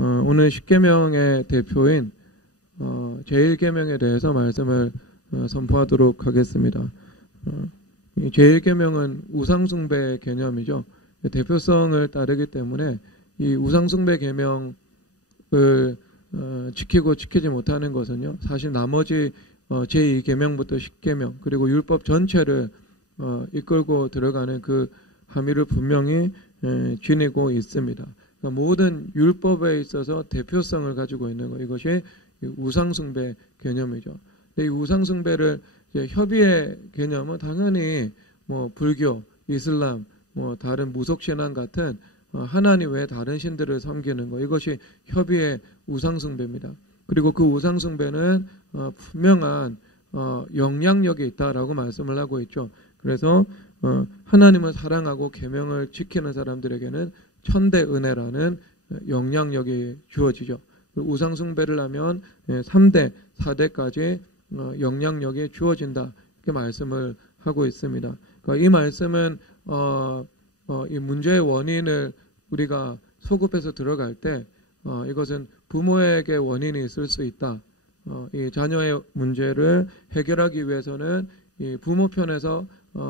오늘 십계명의 대표인 제1계명에 대해서 말씀을 선포하도록 하겠습니다. 이 제1계명은 우상숭배 개념이죠. 대표성을 따르기 때문에 이 우상숭배 계명을 지키고 지키지 못하는 것은요, 사실 나머지 제2계명부터 10계명 그리고 율법 전체를 이끌고 들어가는 그 함의를 분명히 지니고 있습니다. 그러니까 모든 율법에 있어서 대표성을 가지고 있는 것, 이것이 우상숭배 개념이죠. 근데 이 우상숭배를 협의의 개념은 당연히 뭐 불교, 이슬람, 뭐 다른 무속신앙 같은 하나님 외에 다른 신들을 섬기는 것, 이것이 협의의 우상숭배입니다. 그리고 그 우상숭배는 분명한 영향력이 있다라고 말씀을 하고 있죠. 그래서 하나님을 사랑하고 계명을 지키는 사람들에게는 천대 은혜라는 영향력이 주어지죠. 우상숭배를 하면 3대, 4대까지 영향력이 주어진다, 이렇게 말씀을 하고 있습니다. 그러니까 이 말씀은 이 문제의 원인을 우리가 소급해서 들어갈 때 이것은 부모에게 원인이 있을 수 있다. 이 자녀의 문제를 해결하기 위해서는 이 부모 편에서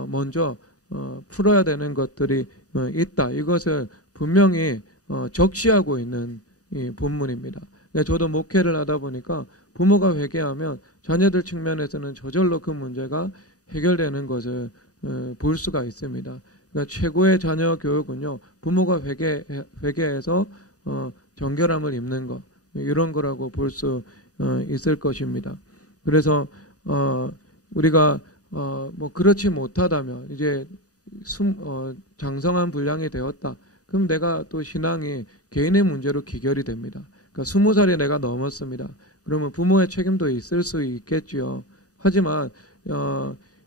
먼저 풀어야 되는 것들이 있다. 이것을 분명히 적시하고 있는 이 본문입니다. 저도 목회를 하다 보니까 부모가 회개하면 자녀들 측면에서는 저절로 그 문제가 해결되는 것을 볼 수가 있습니다. 그러니까 최고의 자녀 교육은요, 부모가 회개해서 정결함을 입는 것, 이런 거라고 볼 수 있을 것입니다. 그래서 우리가 뭐 그렇지 못하다면 이제 장성한 분량이 되었다. 그럼 내가 또 신앙이 개인의 문제로 기결이 됩니다. 그러니까 20살이 내가 넘었습니다. 그러면 부모의 책임도 있을 수 있겠지요. 하지만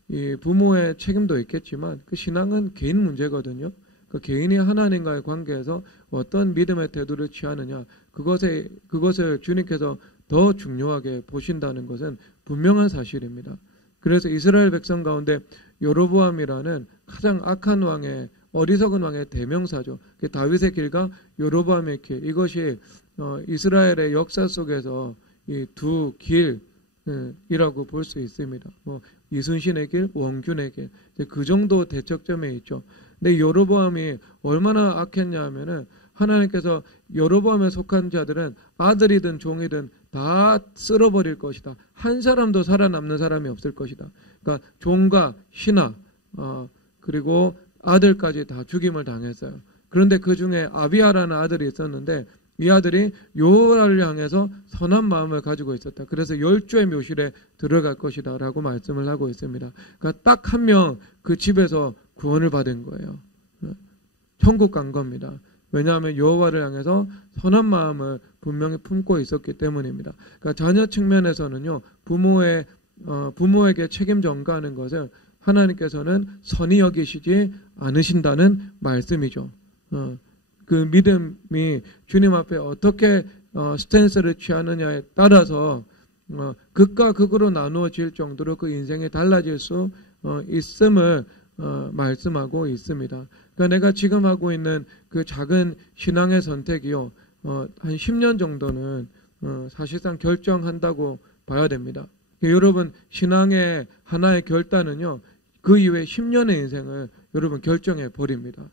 이 부모의 책임도 있겠지만 그 신앙은 개인 문제거든요. 그 개인이 하나님과의 관계에서 어떤 믿음의 태도를 취하느냐, 그것을 주님께서 더 중요하게 보신다는 것은 분명한 사실입니다. 그래서 이스라엘 백성 가운데 여로보암이라는 가장 악한 왕의, 어리석은 왕의 대명사죠. 다윗의 길과 여로보암의 길, 이것이 이스라엘의 역사 속에서 이 두 길이라고 볼 수 있습니다. 뭐 이순신의 길, 원균의 길, 그 정도 대척점에 있죠. 근데 여로보암이 얼마나 악했냐 하면은 하나님께서 여로보암에 속한 자들은 아들이든 종이든 다 쓸어버릴 것이다. 한 사람도 살아남는 사람이 없을 것이다. 그러니까 종과 신하 그리고 아들까지 다 죽임을 당했어요. 그런데 그 중에 아비야라는 아들이 있었는데 이 아들이 여호와를 향해서 선한 마음을 가지고 있었다. 그래서 10주의 묘실에 들어갈 것이다 라고 말씀을 하고 있습니다. 그러니까 딱 한 명 그 집에서 구원을 받은 거예요. 천국 간 겁니다. 왜냐하면 여호와를 향해서 선한 마음을 분명히 품고 있었기 때문입니다. 그러니까 자녀 측면에서는요, 부모에게 책임 전가하는 것을 하나님께서는 선히 여기시지 않으신다는 말씀이죠. 그 믿음이 주님 앞에 어떻게 스탠스를 취하느냐에 따라서 극과 극으로 나누어질 정도로 그 인생이 달라질 수 있음을 말씀하고 있습니다. 그러니까 내가 지금 하고 있는 그 작은 신앙의 선택이요, 한 10년 정도는 사실상 결정한다고 봐야 됩니다. 여러분, 신앙의 하나의 결단은요, 그 이후에 10년의 인생을 여러분 결정해 버립니다.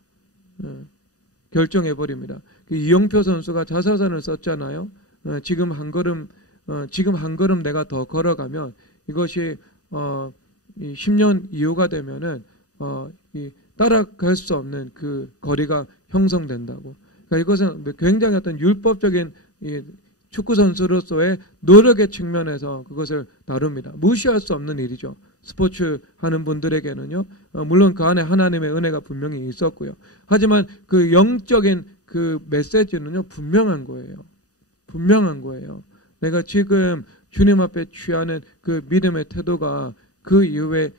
결정해 버립니다. 이영표 선수가 자서전을 썼잖아요. 지금 한 걸음 내가 더 걸어가면 이것이 이 10년 이후가 되면은 따라갈 수 없는 그 거리가 형성된다고. 그러니까 이것은 굉장히 어떤 율법적인 축구 선수로서의 노력의 측면에서 그것을 다룹니다. 무시할 수 없는 일이죠. 스포츠 하는 분들에게는요. 물론 그 안에 하나님의 은혜가 분명히 있었고요. 하지만 그 영적인 그 메시지는요, 분명한 거예요. 분명한 거예요. 내가 지금 주님 앞에 취하는 그 믿음의 태도가 그 이후에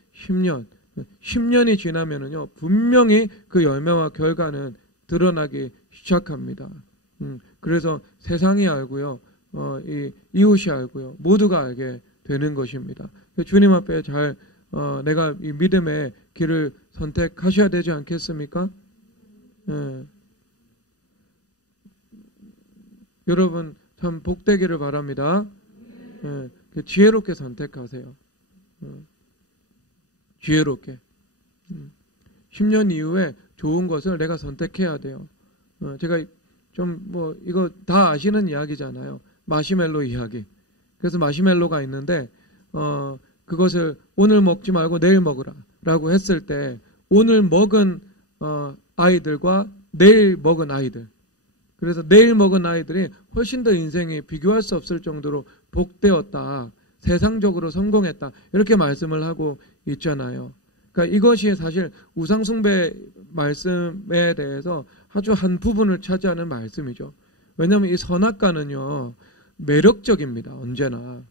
10년이 지나면은요, 분명히 그 열매와 결과는 드러나기 시작합니다. 그래서 세상이 알고요, 이웃이 알고요, 모두가 알게 되는 것입니다. 주님 앞에 잘 내가 이 믿음의 길을 선택하셔야 되지 않겠습니까? 여러분 참 복되기를 바랍니다. 지혜롭게 선택하세요. 지혜롭게. 10년 이후에 좋은 것을 내가 선택해야 돼요. 제가 좀 이거 다 아시는 이야기잖아요. 마시멜로 이야기. 그래서 마시멜로가 있는데 그것을 오늘 먹지 말고 내일 먹으라 라고 했을 때 오늘 먹은 아이들과 내일 먹은 아이들, 그래서 내일 먹은 아이들이 훨씬 더 인생이 비교할 수 없을 정도로 복되었다, 세상적으로 성공했다, 이렇게 말씀을 하고 있잖아요. 그러니까 이것이 사실 우상숭배 말씀에 대해서 아주 한 부분을 차지하는 말씀이죠. 왜냐하면 이 선악과는요 매력적입니다. 언제나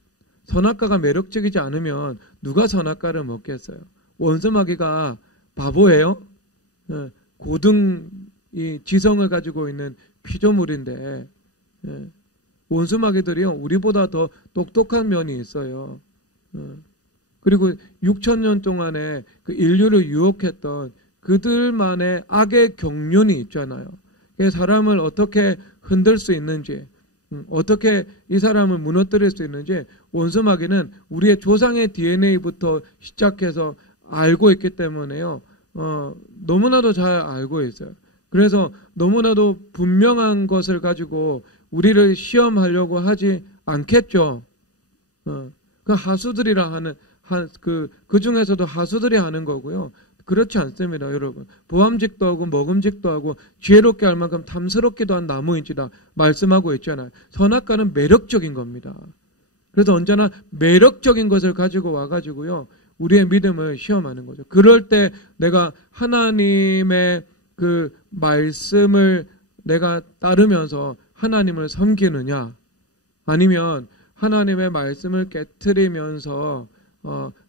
선악과가 매력적이지 않으면 누가 선악과를 먹겠어요? 원수마귀가 바보예요? 고등 이 지성을 가지고 있는 피조물인데 원수마귀들이요 우리보다 더 똑똑한 면이 있어요. 그리고 6,000년 동안에 그 인류를 유혹했던 그들만의 악의 경륜이 있잖아요. 사람을 어떻게 흔들 수 있는지, 어떻게 이 사람을 무너뜨릴 수 있는지 원수마귀는 우리의 조상의 DNA부터 시작해서 알고 있기 때문에요. 너무나도 잘 알고 있어요. 그래서 너무나도 분명한 것을 가지고 우리를 시험하려고 하지 않겠죠. 그 하수들이라 하는 그 중에서도 하수들이 하는 거고요. 그렇지 않습니다, 여러분. 보암직도 하고 먹음직도 하고 지혜롭게 할 만큼 탐스럽기도 한 나무인지라 말씀하고 있잖아요. 선악과는 매력적인 겁니다. 그래서 언제나 매력적인 것을 가지고 와가지고요 우리의 믿음을 시험하는 거죠. 그럴 때 내가 하나님의 그 말씀을 내가 따르면서 하나님을 섬기느냐, 아니면 하나님의 말씀을 깨트리면서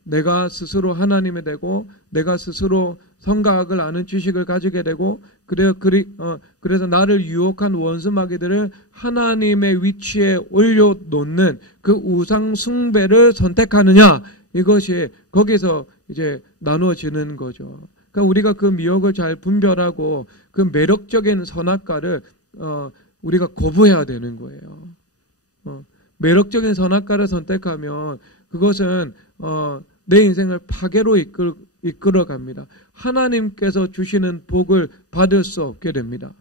내가 스스로 하나님이 되고 내가 스스로 성각을 아는 지식을 가지게 되고 그래서 나를 유혹한 원수마귀들을 하나님의 위치에 올려놓는 그 우상 숭배를 선택하느냐, 이것이 거기서 이제 나누어지는 거죠. 그러니까 우리가 그 미혹을 잘 분별하고 그 매력적인 선악과를 우리가 거부해야 되는 거예요. 매력적인 선악과를 선택하면 그것은 내 인생을 파괴로 이끌어 갑니다. 하나님께서 주시는 복을 받을 수 없게 됩니다.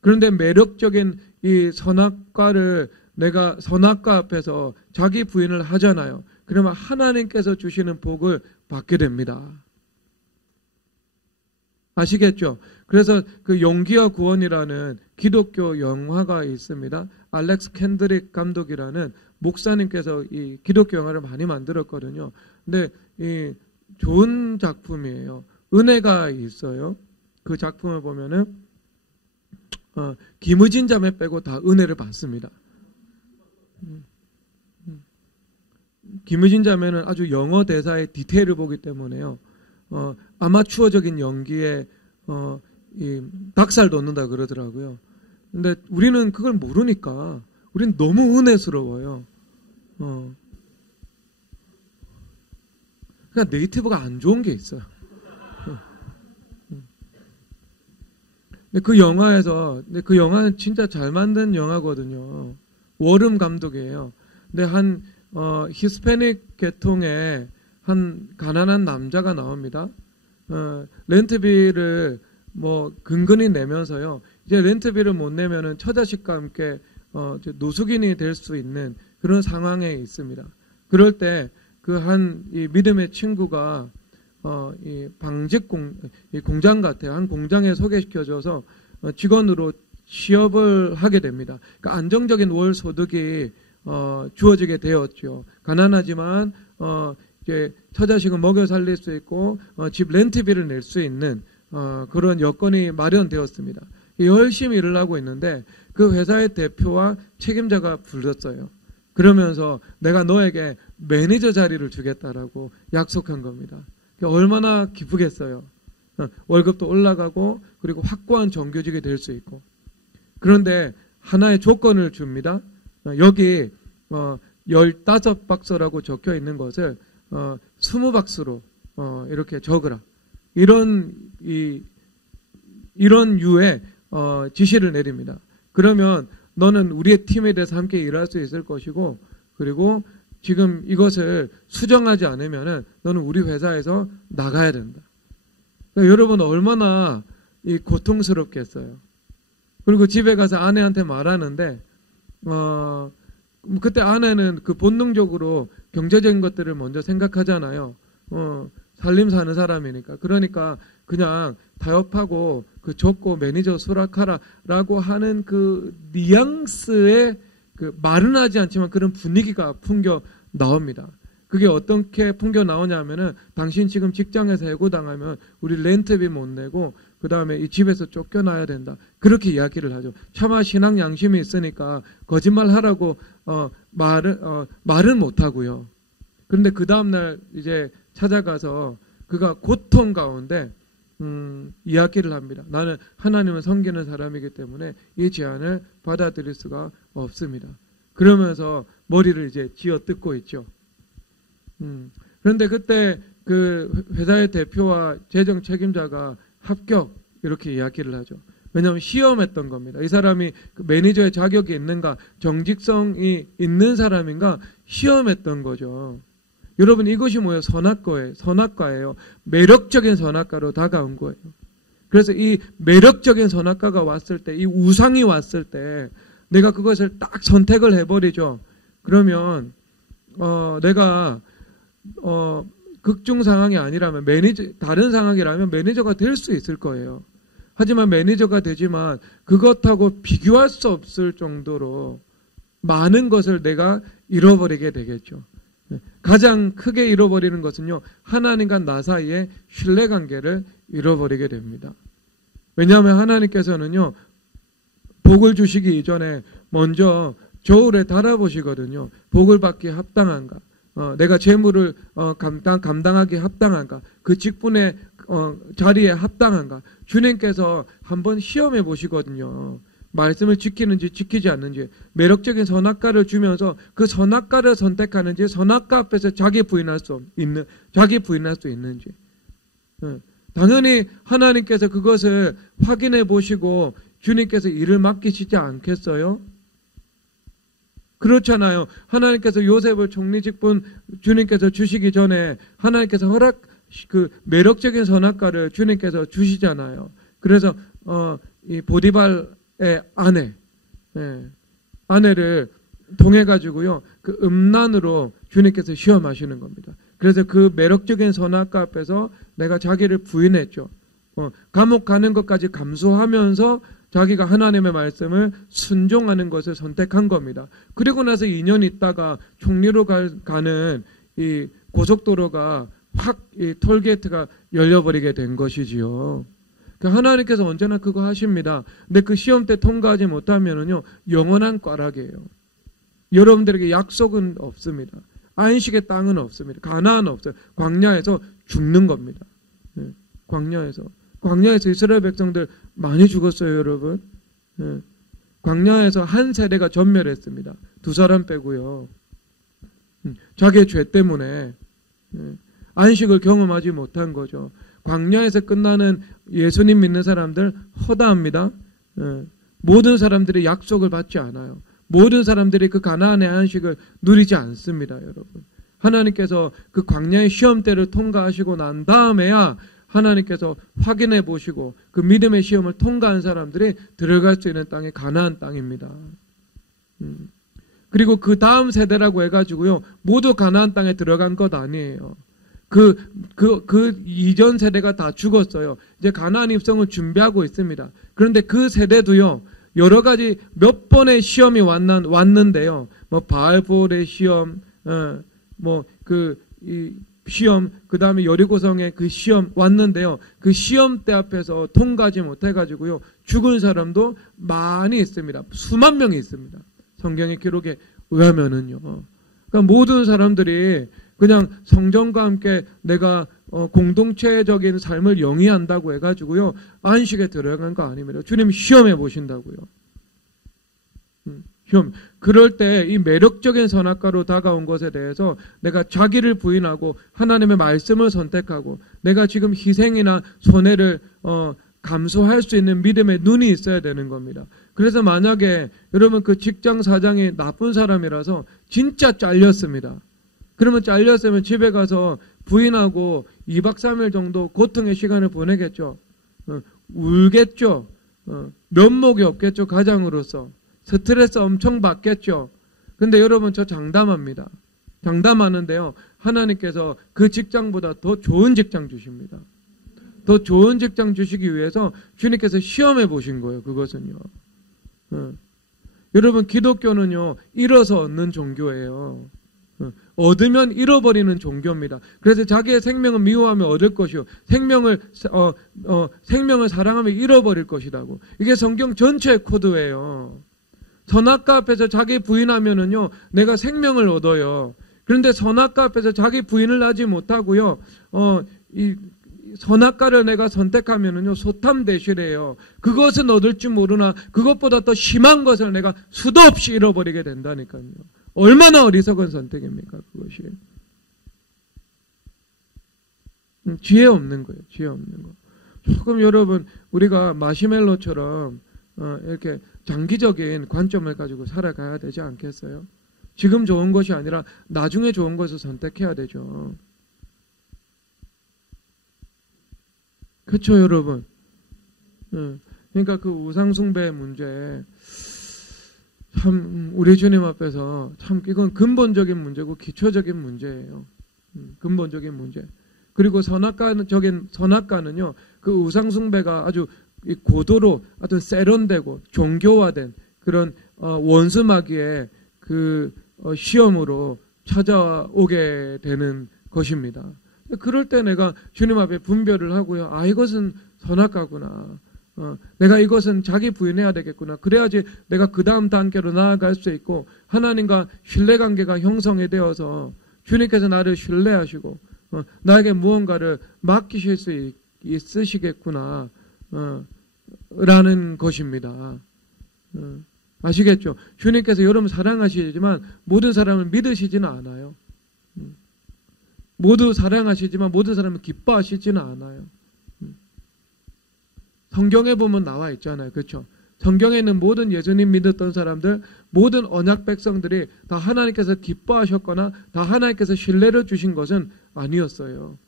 그런데 매력적인 이 선악과를 내가 선악과 앞에서 자기 부인을 하잖아요. 그러면 하나님께서 주시는 복을 받게 됩니다. 아시겠죠? 그래서 그 용기와 구원이라는 기독교 영화가 있습니다. 알렉스 캔드릭 감독이라는 목사님께서 이 기독교 영화를 많이 만들었거든요. 근데 이 좋은 작품이에요. 은혜가 있어요. 그 작품을 보면은 김의진 자매 빼고 다 은혜를 받습니다. 김의진 자매는 아주 영어 대사의 디테일을 보기 때문에요. 아마추어적인 연기에 이 닭살 돋는다 그러더라고요. 근데 우리는 그걸 모르니까 우리는 너무 은혜스러워요. 그러니까 네이티브가 안 좋은 게 있어요. 근데 그 영화는 진짜 잘 만든 영화거든요. 워름 감독이에요. 근데 한 히스패닉 계통의 한 가난한 남자가 나옵니다. 렌트비를 근근히 내면서요. 이제 렌트비를 못 내면은 처자식과 함께 노숙인이 될 수 있는 그런 상황에 있습니다. 그럴 때 그 이 믿음의 친구가 이 공장 같아요. 한 공장에 소개시켜줘서 직원으로 취업을 하게 됩니다. 그러니까 안정적인 월 소득이 주어지게 되었죠. 가난하지만 이제 처자식은 먹여 살릴 수 있고 집 렌트비를 낼 수 있는 그런 여건이 마련되었습니다. 열심히 일을 하고 있는데 그 회사의 대표와 책임자가 불렀어요. 그러면서 내가 너에게 매니저 자리를 주겠다라고 약속한 겁니다. 얼마나 기쁘겠어요. 월급도 올라가고 그리고 확고한 정규직이 될 수 있고. 그런데 하나의 조건을 줍니다. 여기 15박스라고 적혀 있는 것을 20박스로 이렇게 적으라. 이런 유의 지시를 내립니다. 그러면 너는 우리의 팀에 대해서 함께 일할 수 있을 것이고, 그리고 지금 이것을 수정하지 않으면은 너는 우리 회사에서 나가야 된다. 그러니까 여러분 얼마나 이 고통스럽겠어요. 그리고 집에 가서 아내한테 말하는데 그때 아내는 그 본능적으로 경제적인 것들을 먼저 생각하잖아요. 살림 사는 사람이니까. 그러니까 그냥 타협하고 그 줬고 매니저 수락하라라고 하는 그 뉘앙스의 그 말은 하지 않지만 그런 분위기가 풍겨 나옵니다. 그게 어떻게 풍겨 나오냐면은 당신 지금 직장에서 해고당하면 우리 렌트비 못 내고 그 다음에 이 집에서 쫓겨나야 된다. 그렇게 이야기를 하죠. 차마 신앙 양심이 있으니까 거짓말하라고 말은 못 하고요. 그런데 그 다음날 이제 찾아가서 그가 고통 가운데 이야기를 합니다. 나는 하나님을 섬기는 사람이기 때문에 이 제안을 받아들일 수가 없습니다. 그러면서 머리를 이제 쥐어뜯고 있죠. 그런데 그때 그 회사의 대표와 재정 책임자가 합격 이렇게 이야기를 하죠. 왜냐하면 시험했던 겁니다. 이 사람이 그 매니저의 자격이 있는가, 정직성이 있는 사람인가 시험했던 거죠. 여러분 이것이 뭐예요? 선악과예요. 매력적인 선악과로 다가온 거예요. 그래서 이 매력적인 선악과가 왔을 때, 이 우상이 왔을 때 내가 그것을 딱 선택을 해버리죠. 그러면 내가 극중 상황이 아니라면 다른 상황이라면 매니저가 될 수 있을 거예요. 하지만 매니저가 되지만 그것하고 비교할 수 없을 정도로 많은 것을 내가 잃어버리게 되겠죠. 가장 크게 잃어버리는 것은요, 하나님과 나 사이의 신뢰관계를 잃어버리게 됩니다. 왜냐하면 하나님께서는요, 복을 주시기 이전에 먼저 저울에 달아보시거든요. 복을 받기에 합당한가, 내가 재물을 감당하기에 합당한가, 그 직분의 자리에 합당한가. 주님께서 한번 시험해 보시거든요. 말씀을 지키는지 지키지 않는지, 매력적인 선악과를 주면서 그 선악과를 선택하는지, 선악과 앞에서 자기 부인할 수 있는지. 당연히 하나님께서 그것을 확인해 보시고 주님께서 일을 맡기시지 않겠어요? 그렇잖아요. 하나님께서 요셉을 총리 직분 주님께서 주시기 전에 하나님께서 그 매력적인 선악과를 주님께서 주시잖아요. 그래서 이 보디발의 아내를 통해 가지고요, 그 음란으로 주님께서 시험하시는 겁니다. 그래서 그 매력적인 선악과 앞에서 내가 자기를 부인했죠. 감옥 가는 것까지 감수하면서 자기가 하나님의 말씀을 순종하는 것을 선택한 겁니다. 그리고 나서 2년 있다가 총리로 가는 이 고속도로가 확 이 톨게이트가 열려버리게 된 것이지요. 하나님께서 언제나 그거 하십니다. 근데 그 시험 때 통과하지 못하면은요, 영원한 꽈락이에요. 여러분들에게 약속은 없습니다. 안식의 땅은 없습니다. 가나안은 없어요. 광야에서 죽는 겁니다. 광야에서 이스라엘 백성들 많이 죽었어요, 여러분. 광야에서 한 세대가 전멸했습니다. 2사람 빼고요. 자기의 죄 때문에 안식을 경험하지 못한 거죠. 광야에서 끝나는 예수님 믿는 사람들 허다합니다. 모든 사람들이 약속을 받지 않아요. 모든 사람들이 그 가나안의 안식을 누리지 않습니다, 여러분. 하나님께서 그 광야의 시험대를 통과하시고 난 다음에야 하나님께서 확인해 보시고 그 믿음의 시험을 통과한 사람들이 들어갈 수 있는 땅이 가나안 땅입니다. 그리고 그 다음 세대라고 해가지고요, 모두 가나안 땅에 들어간 것 아니에요. 그 이전 세대가 다 죽었어요. 이제 가나안 입성을 준비하고 있습니다. 그런데 그 세대도요, 여러 가지 몇 번의 시험이 왔는데요. 뭐 바알볼의 시험, 시험, 그 다음에 여리고성의 그 시험 왔는데요. 그 시험 때 앞에서 통과하지 못해가지고요, 죽은 사람도 많이 있습니다. 수만 명이 있습니다. 성경의 기록에 의하면은요. 그러니까 모든 사람들이 그냥 성전과 함께 내가 공동체적인 삶을 영위한다고 해가지고요, 안식에 들어간 거 아닙니다. 주님 시험해 보신다고요. 시험. 그럴 때 이 매력적인 선악과로 다가온 것에 대해서 내가 자기를 부인하고 하나님의 말씀을 선택하고 내가 지금 희생이나 손해를 감수할 수 있는 믿음의 눈이 있어야 되는 겁니다. 그래서 만약에 여러분 그 직장 사장이 나쁜 사람이라서 진짜 잘렸습니다. 그러면 잘렸으면 집에 가서 부인하고 2박 3일 정도 고통의 시간을 보내겠죠. 울겠죠. 면목이 없겠죠. 가장으로서. 스트레스 엄청 받겠죠. 근데 여러분 저 장담합니다. 장담하는데요. 하나님께서 그 직장보다 더 좋은 직장 주십니다. 더 좋은 직장 주시기 위해서 주님께서 시험해 보신 거예요. 그것은요. 여러분 기독교는요. 잃어서 얻는 종교예요. 얻으면 잃어버리는 종교입니다. 그래서 자기의 생명을 미워하면 얻을 것이요. 생명을 사랑하면 잃어버릴 것이라고. 이게 성경 전체의 코드예요. 선악과 앞에서 자기 부인하면은요, 내가 생명을 얻어요. 그런데 선악과 앞에서 자기 부인을 하지 못하고요, 이 선악과를 내가 선택하면은요, 소탐대실해요. 그것은 얻을 줄 모르나 그것보다 더 심한 것을 내가 수도 없이 잃어버리게 된다니까요. 얼마나 어리석은 선택입니까, 그것이. 지혜 없는 거예요, 지혜 없는 거. 조금 여러분, 우리가 마시멜로처럼, 이렇게 장기적인 관점을 가지고 살아가야 되지 않겠어요? 지금 좋은 것이 아니라 나중에 좋은 것을 선택해야 되죠. 그렇죠, 여러분? 그러니까 그 우상숭배의 문제, 참 우리 주님 앞에서 참 이건 근본적인 문제고 기초적인 문제예요. 근본적인 문제. 그리고 선악과는요, 그 우상숭배가 아주 고도로 어떤 세련되고 종교화된 그런 원수마귀의 그 시험으로 찾아오게 되는 것입니다. 그럴 때 내가 주님 앞에 분별을 하고요. 아, 이것은 선악과구나. 내가 이것은 자기 부인해야 되겠구나. 그래야지 내가 그 다음 단계로 나아갈 수 있고 하나님과 신뢰관계가 형성이 되어서 주님께서 나를 신뢰하시고 나에게 무언가를 맡기실 수 있으시겠구나 라는 것입니다. 아시겠죠? 주님께서 여러분 사랑하시지만 모든 사람을 믿으시지는 않아요. 모두 사랑하시지만 모든 사람을 기뻐하시지는 않아요. 성경에 보면 나와 있잖아요. 그렇죠? 성경에 있는 모든 예수님 믿었던 사람들, 모든 언약 백성들이 다 하나님께서 기뻐하셨거나 다 하나님께서 신뢰를 주신 것은 아니었어요.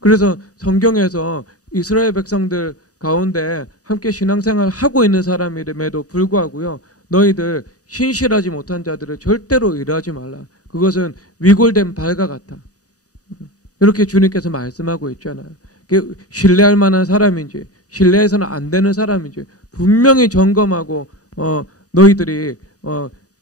그래서 성경에서 이스라엘 백성들 가운데 함께 신앙생활을 하고 있는 사람임에도 불구하고요. 너희들 신실하지 못한 자들을 절대로 의뢰하지 말라. 그것은 위골된 발과 같아. 이렇게 주님께서 말씀하고 있잖아요. 신뢰할 만한 사람인지 신뢰해서는 안 되는 사람인지 분명히 점검하고 너희들이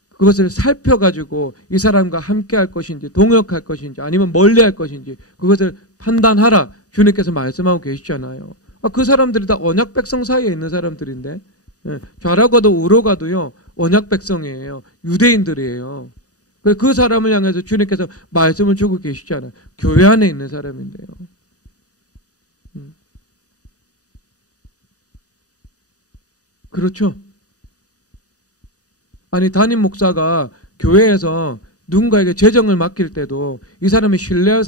그것을 살펴가지고 이 사람과 함께 할 것인지 동역할 것인지 아니면 멀리 할 것인지 그것을 판단하라. 주님께서 말씀하고 계시잖아요. 그 사람들이 다 언약 백성 사이에 있는 사람들인데 좌라가도 우로가도요 언약 백성이에요. 유대인들이에요. 그 사람을 향해서 주님께서 말씀을 주고 계시잖아요. 교회 안에 있는 사람인데요. 그렇죠? 아니 담임 목사가 교회에서 누군가에게 재정을 맡길 때도 이 사람이 신뢰할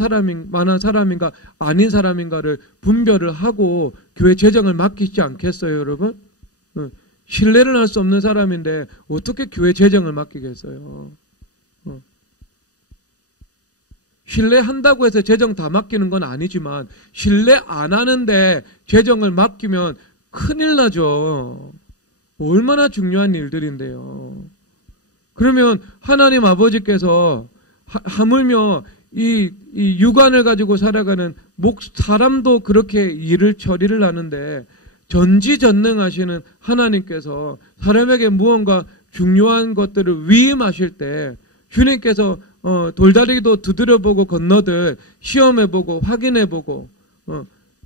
만한 사람인가 아닌 사람인가를 분별을 하고 교회 재정을 맡기지 않겠어요, 여러분? 신뢰를 할 수 없는 사람인데 어떻게 교회 재정을 맡기겠어요? 신뢰한다고 해서 재정 다 맡기는 건 아니지만 신뢰 안 하는데 재정을 맡기면 큰일 나죠. 얼마나 중요한 일들인데요. 그러면 하나님 아버지께서 하물며 이 육안을 가지고 살아가는 사람도 그렇게 일을 처리를 하는데 전지전능하시는 하나님께서 사람에게 무언가 중요한 것들을 위임하실 때 주님께서 돌다리도 두드려보고 건너들 시험해보고 확인해보고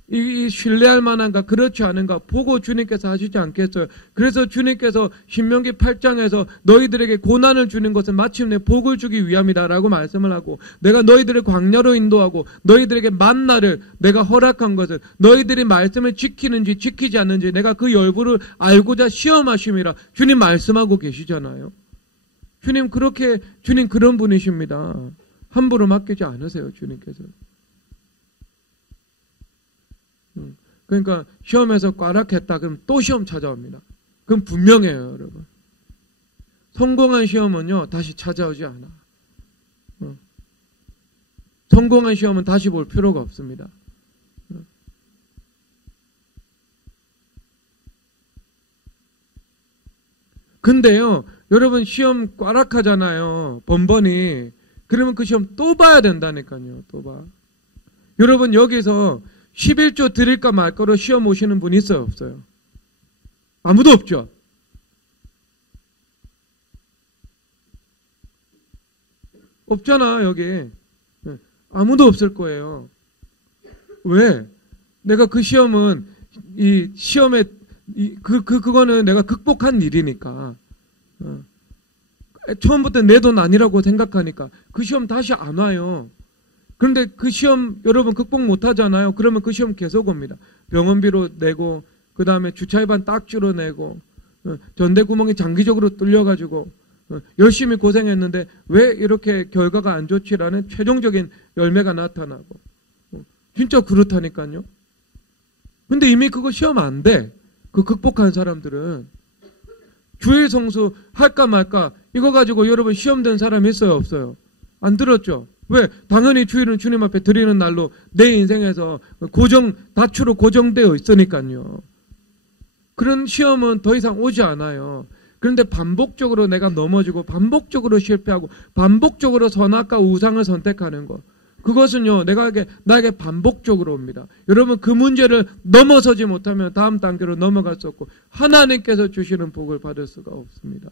이 신뢰할 만한가 그렇지 않은가 보고 주님께서 하시지 않겠어요. 그래서 주님께서 신명기 8장에서 너희들에게 고난을 주는 것은 마침내 복을 주기 위함이다라고 말씀을 하고 내가 너희들을 광야로 인도하고 너희들에게 만나를 내가 허락한 것은 너희들이 말씀을 지키는지 지키지 않는지 내가 그 열부를 알고자 시험하심이라 주님 말씀하고 계시잖아요. 주님 그런 분이십니다. 함부로 맡기지 않으세요, 주님께서. 그러니까 시험에서 꽈락했다 그럼 또 시험 찾아옵니다. 그럼 분명해요, 여러분. 성공한 시험은요, 다시 찾아오지 않아. 성공한 시험은 다시 볼 필요가 없습니다. 근데요, 여러분 시험 꽈락하잖아요. 번번이. 그러면 그 시험 또 봐야 된다니까요. 또 봐. 여러분 여기서 11조 드릴까 말까로 시험 오시는 분 있어요? 없어요? 아무도 없죠? 없잖아, 여기. 아무도 없을 거예요. 왜? 내가 그 시험은, 이 시험에, 그거는 내가 극복한 일이니까. 처음부터 내 돈 아니라고 생각하니까. 그 시험 다시 안 와요. 그런데 그 시험 여러분 극복 못 하잖아요. 그러면 그 시험 계속 옵니다. 병원비로 내고, 그 다음에 주차 위반 딱지로 내고, 전대구멍이 장기적으로 뚫려가지고, 열심히 고생했는데 왜 이렇게 결과가 안 좋지라는 최종적인 열매가 나타나고. 진짜 그렇다니까요. 근데 이미 그거 시험 안 돼. 그 극복한 사람들은. 주일 성수 할까 말까 이거 가지고 여러분 시험 된 사람 있어요? 없어요? 안 들었죠? 왜? 당연히 주일은 주님 앞에 드리는 날로 내 인생에서 다추로 고정되어 있으니까요. 그런 시험은 더 이상 오지 않아요. 그런데 반복적으로 내가 넘어지고 반복적으로 실패하고 반복적으로 선악과 우상을 선택하는 것. 그것은요, 나에게 반복적으로 옵니다. 여러분, 그 문제를 넘어서지 못하면 다음 단계로 넘어갈 수 없고, 하나님께서 주시는 복을 받을 수가 없습니다.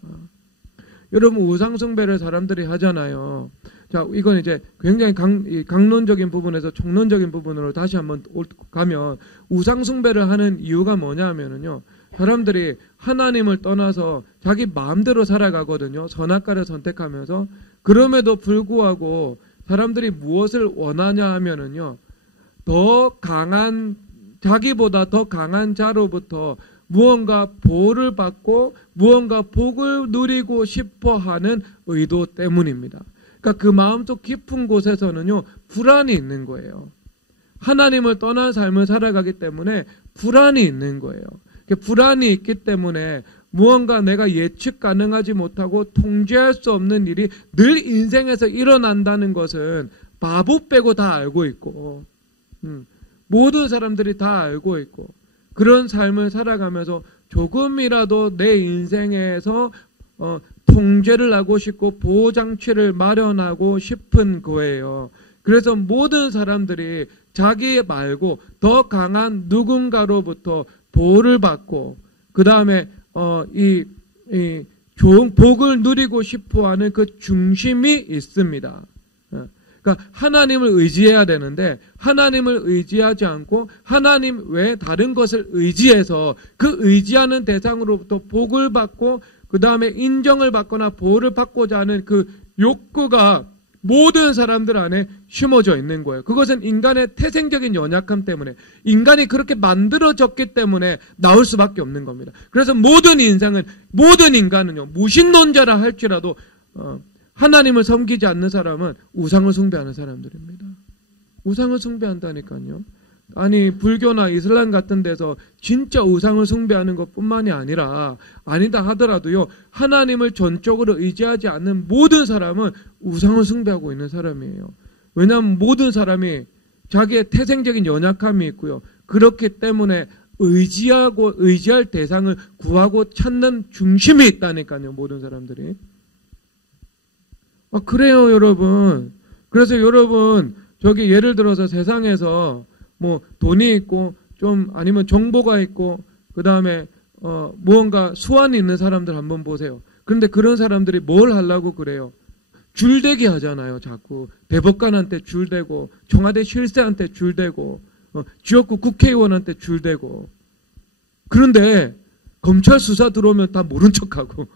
여러분, 우상숭배를 사람들이 하잖아요. 자, 이건 이제 굉장히 강론적인 부분에서 총론적인 부분으로 다시 한번 가면, 우상숭배를 하는 이유가 뭐냐 하면은요, 사람들이 하나님을 떠나서 자기 마음대로 살아가거든요. 선악과를 선택하면서. 그럼에도 불구하고, 사람들이 무엇을 원하냐 하면은요, 자기보다 더 강한 자로부터 무언가 보호를 받고 무언가 복을 누리고 싶어 하는 의도 때문입니다. 그러니까 그 마음속 깊은 곳에서는요, 불안이 있는 거예요. 하나님을 떠난 삶을 살아가기 때문에 불안이 있는 거예요. 불안이 있기 때문에 무언가 내가 예측 가능하지 못하고 통제할 수 없는 일이 늘 인생에서 일어난다는 것은 바보 빼고 다 알고 있고, 모든 사람들이 다 알고 있고, 그런 삶을 살아가면서 조금이라도 내 인생에서 통제를 하고 싶고 보호장치를 마련하고 싶은 거예요. 그래서 모든 사람들이 자기 말고 더 강한 누군가로부터 보호를 받고, 그 다음에 복을 누리고 싶어 하는 그 중심이 있습니다. 그러니까 하나님을 의지해야 되는데, 하나님을 의지하지 않고 하나님 외에 다른 것을 의지해서 그 의지하는 대상으로부터 복을 받고, 그 다음에 인정을 받거나 보호를 받고자 하는 그 욕구가 모든 사람들 안에 심어져 있는 거예요. 그것은 인간의 태생적인 연약함 때문에, 인간이 그렇게 만들어졌기 때문에 나올 수밖에 없는 겁니다. 그래서 모든 인간은요, 무신론자라 할지라도 하나님을 섬기지 않는 사람은 우상을 숭배하는 사람들입니다. 우상을 숭배한다니까요. 아니, 불교나 이슬람 같은 데서 진짜 우상을 숭배하는 것뿐만이 아니라, 아니다 하더라도요, 하나님을 전적으로 의지하지 않는 모든 사람은 우상을 숭배하고 있는 사람이에요. 왜냐하면 모든 사람이 자기의 태생적인 연약함이 있고요. 그렇기 때문에 의지할 대상을 구하고 찾는 중심이 있다니까요, 모든 사람들이. 그래요, 여러분. 그래서 여러분, 저기 예를 들어서 세상에서 뭐 돈이 있고 좀 아니면 정보가 있고 그 다음에 무언가 수완이 있는 사람들 한번 보세요. 그런데 그런 사람들이 뭘 하려고 그래요? 줄대기 하잖아요. 자꾸 대법관한테 줄대고 청와대 실세한테 줄대고 지역구 국회의원한테 줄대고. 그런데 검찰 수사 들어오면 다 모른 척하고,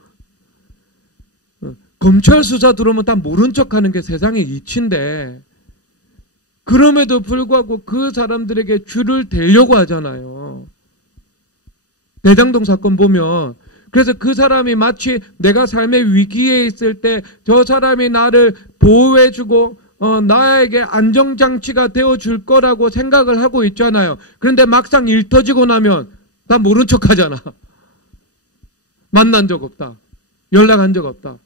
검찰 수사 들어오면 다 모른 척하는 게 세상의 이치인데, 그럼에도 불구하고 그 사람들에게 줄을 대려고 하잖아요. 대장동 사건 보면, 그래서 그 사람이 마치 내가 삶의 위기에 있을 때 저 사람이 나를 보호해주고 나에게 안정장치가 되어줄 거라고 생각을 하고 있잖아요. 그런데 막상 일 터지고 나면 나 모른 척 하잖아. 만난 적 없다. 연락한 적 없다.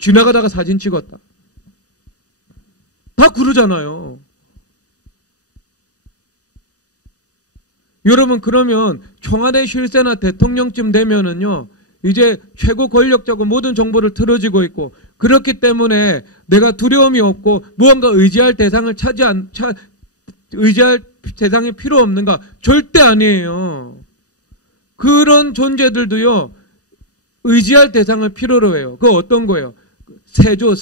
지나가다가 사진 찍었다. 다 그러잖아요. 여러분, 그러면 청와대 실세나 대통령쯤 되면은요, 이제 최고 권력자고 모든 정보를 틀어지고 있고, 그렇기 때문에 내가 두려움이 없고 무언가 의지할 대상을 의지할 대상이 필요 없는가? 절대 아니에요. 그런 존재들도요, 의지할 대상을 필요로 해요. 그거 어떤 거예요? 세조,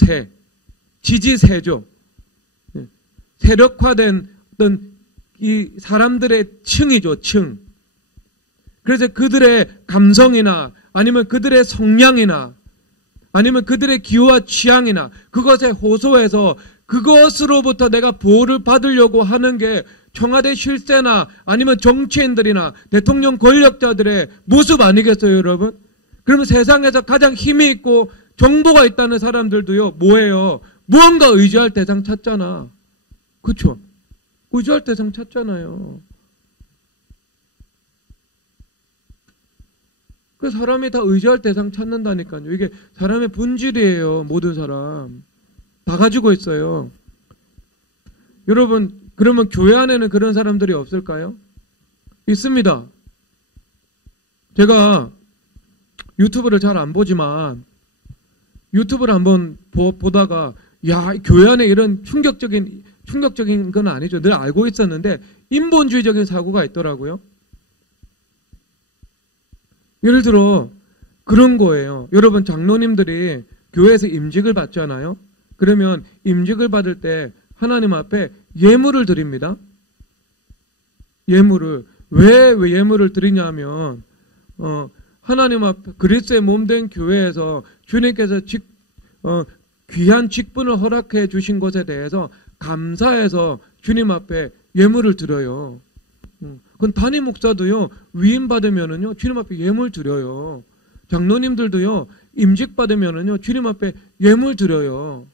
지지 세조. 세력화된 어떤 이 사람들의 층이죠, 층. 그래서 그들의 감성이나 아니면 그들의 성향이나 아니면 그들의 기호와 취향이나 그것에 호소해서 그것으로부터 내가 보호를 받으려고 하는 게 청와대 실세나 아니면 정치인들이나 대통령 권력자들의 모습 아니겠어요, 여러분? 그러면 세상에서 가장 힘이 있고 정보가 있다는 사람들도요, 뭐예요? 무언가 의지할 대상 찾잖아. 그렇죠? 의지할 대상 찾잖아요. 그 사람이 다 의지할 대상 찾는다니까요. 이게 사람의 본질이에요. 모든 사람. 다 가지고 있어요. 여러분, 그러면 교회 안에는 그런 사람들이 없을까요? 있습니다. 제가 유튜브를 잘 안 보지만 유튜브를 한번 보다가 야, 교회 안에 이런 충격적인 건 아니죠. 늘 알고 있었는데 인본주의적인 사고가 있더라고요. 예를 들어 그런 거예요. 여러분, 장로님들이 교회에서 임직을 받잖아요. 그러면 임직을 받을 때 하나님 앞에 예물을 드립니다. 예물을. 왜 예물을 드리냐면 하나님 앞에 그리스도의 몸된 교회에서 주님께서 귀한 직분을 허락해 주신 것에 대해서 감사해서 주님 앞에 예물을 드려요. 그건 담임 목사도요, 위임 받으면은요, 주님 앞에 예물 드려요. 장로님들도요, 임직 받으면은요, 주님 앞에 예물 드려요.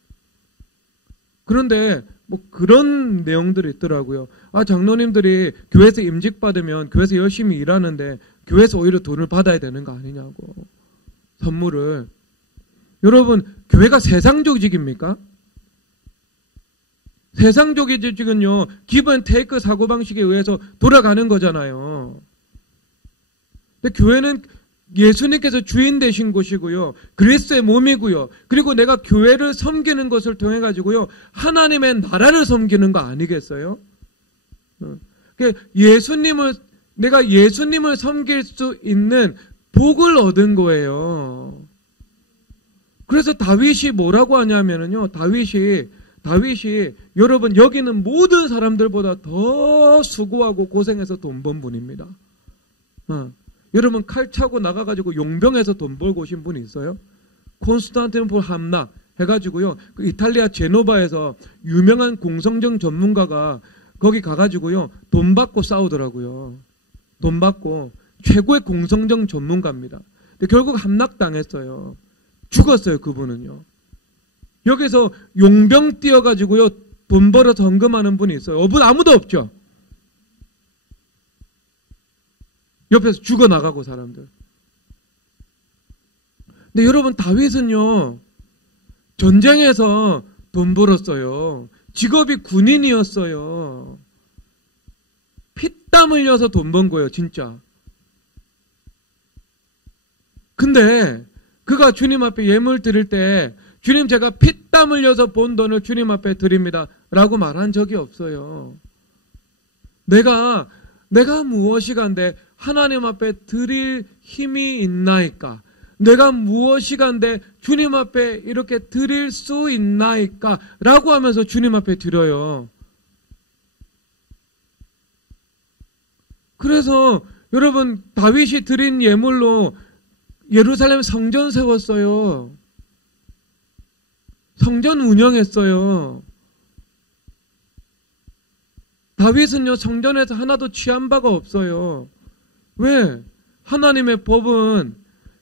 그런데 뭐 그런 내용들이 있더라고요. 아, 장로님들이 교회에서 임직 받으면 교회에서 열심히 일하는데 교회에서 오히려 돈을 받아야 되는 거 아니냐고. 선물을. 여러분, 교회가 세상조직입니까? 세상조직은요, 기본 테이크 사고방식에 의해서 돌아가는 거잖아요. 근데 교회는 예수님께서 주인 되신 곳이고요. 그리스도의 몸이고요. 그리고 내가 교회를 섬기는 것을 통해 가지고요. 하나님의 나라를 섬기는 거 아니겠어요? 내가 예수님을 섬길 수 있는 복을 얻은 거예요. 그래서 다윗이 뭐라고 하냐면요. 다윗이 여러분, 여기는 모든 사람들보다 더 수고하고 고생해서 돈 번 분입니다. 여러분, 칼 차고 나가가지고 용병에서 돈 벌고 오신 분이 있어요? 콘스탄티노플 함나 해가지고요. 그 이탈리아 제노바에서 유명한 공성정 전문가가 거기 가가지고요. 돈 받고 싸우더라고요. 돈 받고. 최고의 공성정 전문가입니다. 근데 결국 함락당했어요. 죽었어요, 그분은요. 여기서 용병 뛰어가지고요. 돈 벌어서 헌금하는 분이 있어요. 아무도 없죠. 옆에서 죽어나가고 사람들. 근데 여러분, 다윗은요, 전쟁에서 돈 벌었어요. 직업이 군인이었어요. 피땀 흘려서 돈 번 거예요, 진짜. 근데 그가 주님 앞에 예물 드릴 때 주님, 제가 피땀 흘려서 본 돈을 주님 앞에 드립니다 라고 말한 적이 없어요. 내가 무엇이간데 하나님 앞에 드릴 힘이 있나이까? 내가 무엇이간데 주님 앞에 이렇게 드릴 수 있나이까? 라고 하면서 주님 앞에 드려요. 그래서 여러분, 다윗이 드린 예물로 예루살렘 성전 세웠어요. 성전 운영했어요. 다윗은요, 성전에서 하나도 취한 바가 없어요. 왜? 하나님의 법은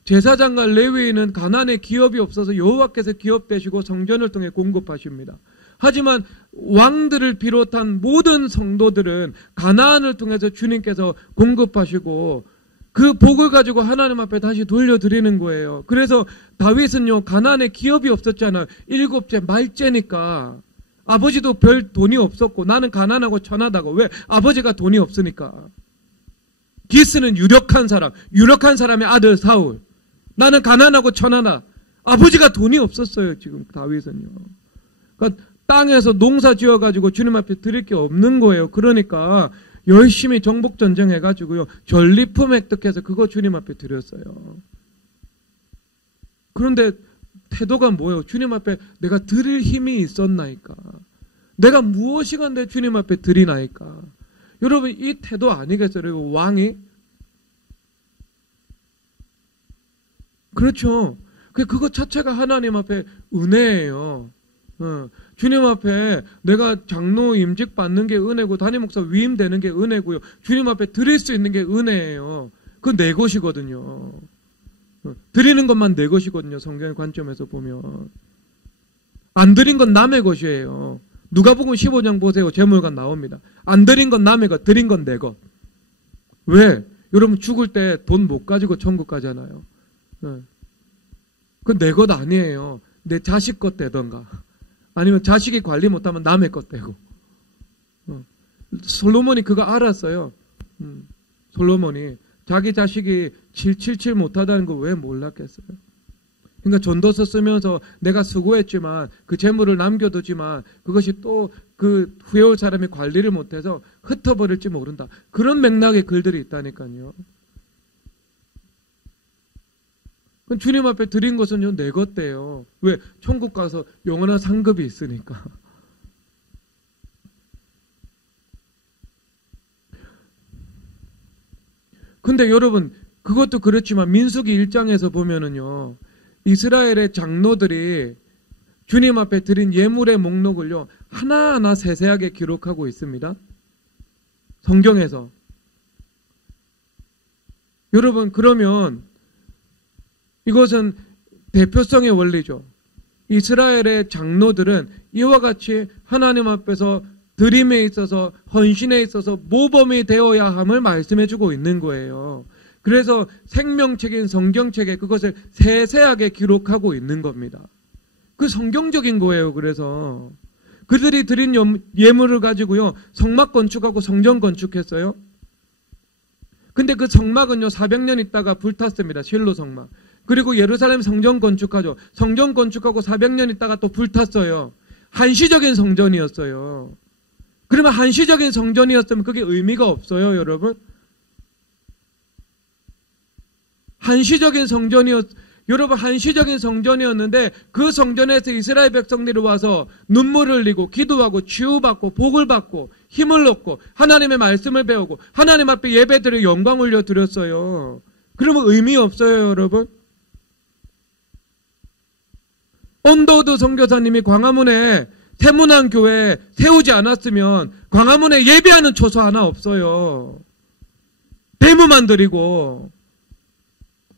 제사장과 레위인은 가난에 기업이 없어서 여호와께서 기업 되시고 성전을 통해 공급하십니다. 하지만 왕들을 비롯한 모든 성도들은 가나안을 통해서 주님께서 공급하시고 그 복을 가지고 하나님 앞에 다시 돌려드리는 거예요. 그래서 다윗은요, 가나안에 기업이 없었잖아요. 7째 말째니까. 아버지도 별 돈이 없었고 나는 가난하고 천하다고. 왜? 아버지가 돈이 없으니까. 기스는 유력한 사람의 아들 사울. 나는 가난하고 천하다. 아버지가 돈이 없었어요, 지금 다윗은요. 그러니까 땅에서 농사 지어가지고 주님 앞에 드릴 게 없는 거예요. 그러니까 열심히 정복전쟁 해가지고요, 전리품 획득해서 그거 주님 앞에 드렸어요. 그런데 태도가 뭐예요? 주님 앞에 내가 드릴 힘이 있었나이까? 내가 무엇이간데 주님 앞에 드리나이까? 여러분, 이 태도 아니겠어요? 왕이? 그렇죠. 그거 자체가 하나님 앞에 은혜예요. 주님 앞에 내가 장로 임직 받는 게 은혜고 담임 목사 위임되는 게 은혜고요. 주님 앞에 드릴 수 있는 게 은혜예요. 그건 내 것이거든요. 드리는 것만 내 것이거든요. 성경의 관점에서 보면. 안 드린 건 남의 것이에요. 누가복음 15장 보세요. 제물관 나옵니다. 안 드린 건 남의 것, 드린 건 내 것. 왜? 여러분 죽을 때 돈 못 가지고 천국 가잖아요. 그건 내 것 아니에요. 내 자식 것 되던가. 아니면 자식이 관리 못하면 남의 것 되고. 솔로몬이 그거 알았어요. 솔로몬이 자기 자식이 777 못하다는 거 왜 몰랐겠어요? 그러니까 전도서 쓰면서 내가 수고했지만 그 재물을 남겨두지만 그것이 또 그 후에 올 사람이 관리를 못해서 흩어버릴지 모른다. 그런 맥락의 글들이 있다니까요. 주님 앞에 드린 것은요, 내 것대요. 왜? 천국 가서 영원한 상급이 있으니까. 근데 여러분, 그것도 그렇지만 민수기 1장에서 보면은요, 이스라엘의 장로들이 주님 앞에 드린 예물의 목록을요, 하나하나 세세하게 기록하고 있습니다. 성경에서. 여러분, 그러면 이것은 대표성의 원리죠. 이스라엘의 장로들은 이와 같이 하나님 앞에서 드림에 있어서 헌신에 있어서 모범이 되어야 함을 말씀해주고 있는 거예요. 그래서 생명책인 성경책에 그것을 세세하게 기록하고 있는 겁니다. 그 성경적인 거예요. 그래서 그들이 드린 예물을 가지고요, 성막 건축하고 성전 건축했어요. 근데 그 성막은요, 400년 있다가 불탔습니다. 실로 성막. 그리고 예루살렘 성전 건축하죠. 성전 건축하고 400년 있다가 또 불탔어요. 한시적인 성전이었어요. 그러면 한시적인 성전이었으면 그게 의미가 없어요, 여러분. 한시적인 성전이었는데 그 성전에서 이스라엘 백성들이 와서 눈물을 흘리고 기도하고 치유받고 복을 받고 힘을 얻고 하나님의 말씀을 배우고 하나님 앞에 예배드려 영광 올려드렸어요. 그러면 의미 없어요, 여러분. 언더우드 선교사님이 광화문에 태문안 교회 세우지 않았으면 광화문에 예배하는 초소 하나 없어요. 대무만 드리고.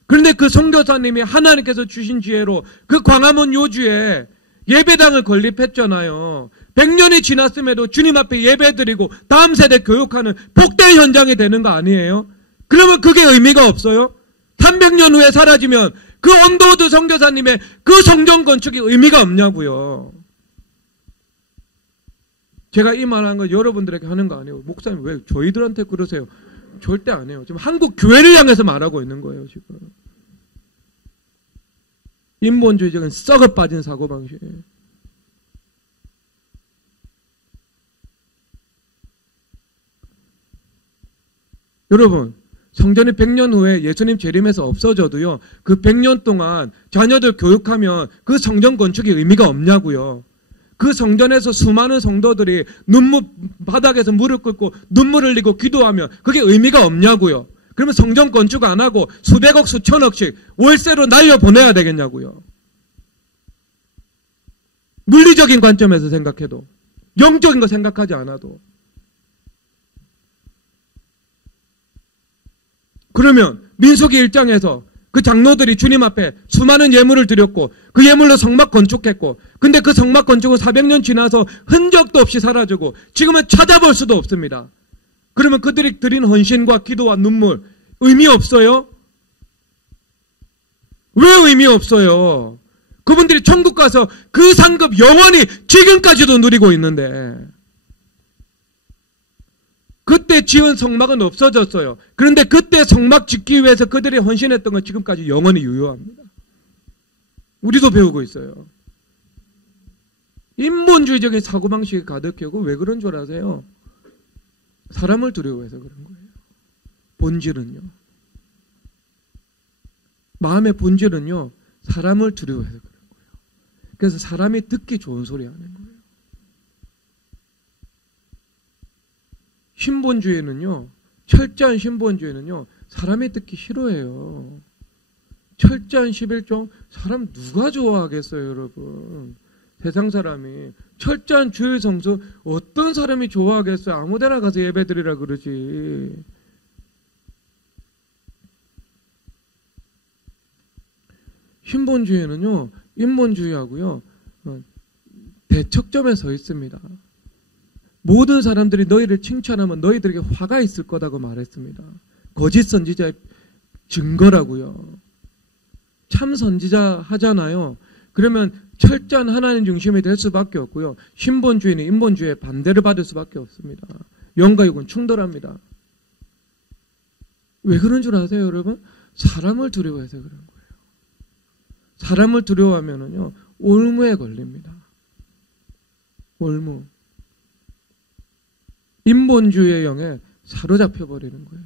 그런데 그 선교사님이 하나님께서 주신 지혜로 그 광화문 요주에 예배당을 건립했잖아요. 100년이 지났음에도 주님 앞에 예배드리고 다음 세대 교육하는 복된 현장이 되는 거 아니에요? 그러면 그게 의미가 없어요? 300년 후에 사라지면 그 언더우드 선교사님의 그 성전 건축이 의미가 없냐고요. 제가 이 말하는 거 여러분들에게 하는 거 아니에요. 목사님 왜 저희들한테 그러세요? 절대 안 해요. 지금 한국 교회를 향해서 말하고 있는 거예요, 지금. 인본주의적인 썩어 빠진 사고방식. 여러분, 성전이 100년 후에 예수님 재림에서 없어져도요, 그 100년 동안 자녀들 교육하면 그 성전 건축이 의미가 없냐고요. 그 성전에서 수많은 성도들이 바닥에서 무릎 꿇고 눈물 흘리고 기도하면 그게 의미가 없냐고요. 그러면 성전 건축 안 하고 수백억 수천억씩 월세로 날려보내야 되겠냐고요. 물리적인 관점에서 생각해도, 영적인 거 생각하지 않아도. 그러면 민수기 1장에서 그 장로들이 주님 앞에 수많은 예물을 드렸고 그 예물로 성막 건축했고 근데 그 성막 건축은 400년 지나서 흔적도 없이 사라지고 지금은 찾아볼 수도 없습니다. 그러면 그들이 드린 헌신과 기도와 눈물 의미 없어요? 왜 의미 없어요? 그분들이 천국 가서 그 상급 영원히 지금까지도 누리고 있는데 그때 지은 성막은 없어졌어요. 그런데 그때 성막 짓기 위해서 그들이 헌신했던 건 지금까지 영원히 유효합니다. 우리도 배우고 있어요. 인본주의적인 사고방식이 가득하고 왜 그런 줄 아세요? 사람을 두려워해서 그런 거예요. 본질은요. 마음의 본질은요. 사람을 두려워해서 그런 거예요. 그래서 사람이 듣기 좋은 소리 하는 거예요. 신본주의는요. 철저한 신본주의는요. 사람이 듣기 싫어해요. 철저한 11조 사람 누가 좋아하겠어요, 여러분. 세상 사람이 철저한 주일 성수 어떤 사람이 좋아하겠어요. 아무데나 가서 예배드리라 그러지. 신본주의는요. 인본주의하고요. 대척점에 서 있습니다. 모든 사람들이 너희를 칭찬하면 너희들에게 화가 있을 거다고 말했습니다. 거짓 선지자의 증거라고요. 참 선지자 하잖아요. 그러면 철저한 하나님 중심이 될 수밖에 없고요. 신본주의는 인본주의의 반대를 받을 수밖에 없습니다. 영과 육은 충돌합니다. 왜 그런 줄 아세요, 여러분? 사람을 두려워해서 그런 거예요. 사람을 두려워하면은요, 올무에 걸립니다. 올무. 인본주의의 영에 사로잡혀 버리는 거예요.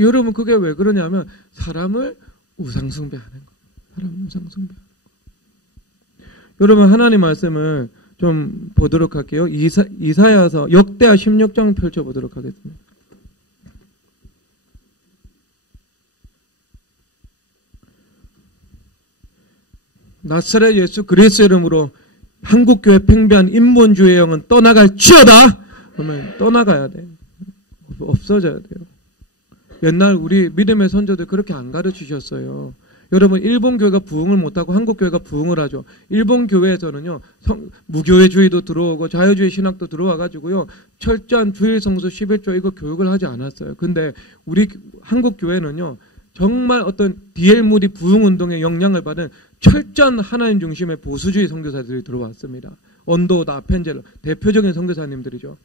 여러분 그게 왜 그러냐면 사람을 우상숭배하는 거예요. 사람을 우상숭배하는 거예요. 여러분 하나님 말씀을 좀 보도록 할게요. 이사야서 역대하 16장 펼쳐보도록 하겠습니다. 나사렛 예수 그리스도 이름으로 한국교회 팽배한 인본주의 영은 떠나갈지어다. 그러면 떠나가야 돼. 없어져야 돼요. 옛날 우리 믿음의 선조들 그렇게 안 가르치셨어요. 여러분 일본 교회가 부흥을 못하고 한국 교회가 부흥을 하죠. 일본 교회에서는요 무교회주의도 들어오고 자유주의 신학도 들어와가지고요 철저한 주일 성수 11조 이거 교육을 하지 않았어요. 근데 우리 한국 교회는요 정말 어떤 D.L. 무디 부흥운동의 영향을 받은 철저한 하나님 중심의 보수주의 선교사들이 들어왔습니다. 언도우드, 아펜젤러 대표적인 선교사님들이죠.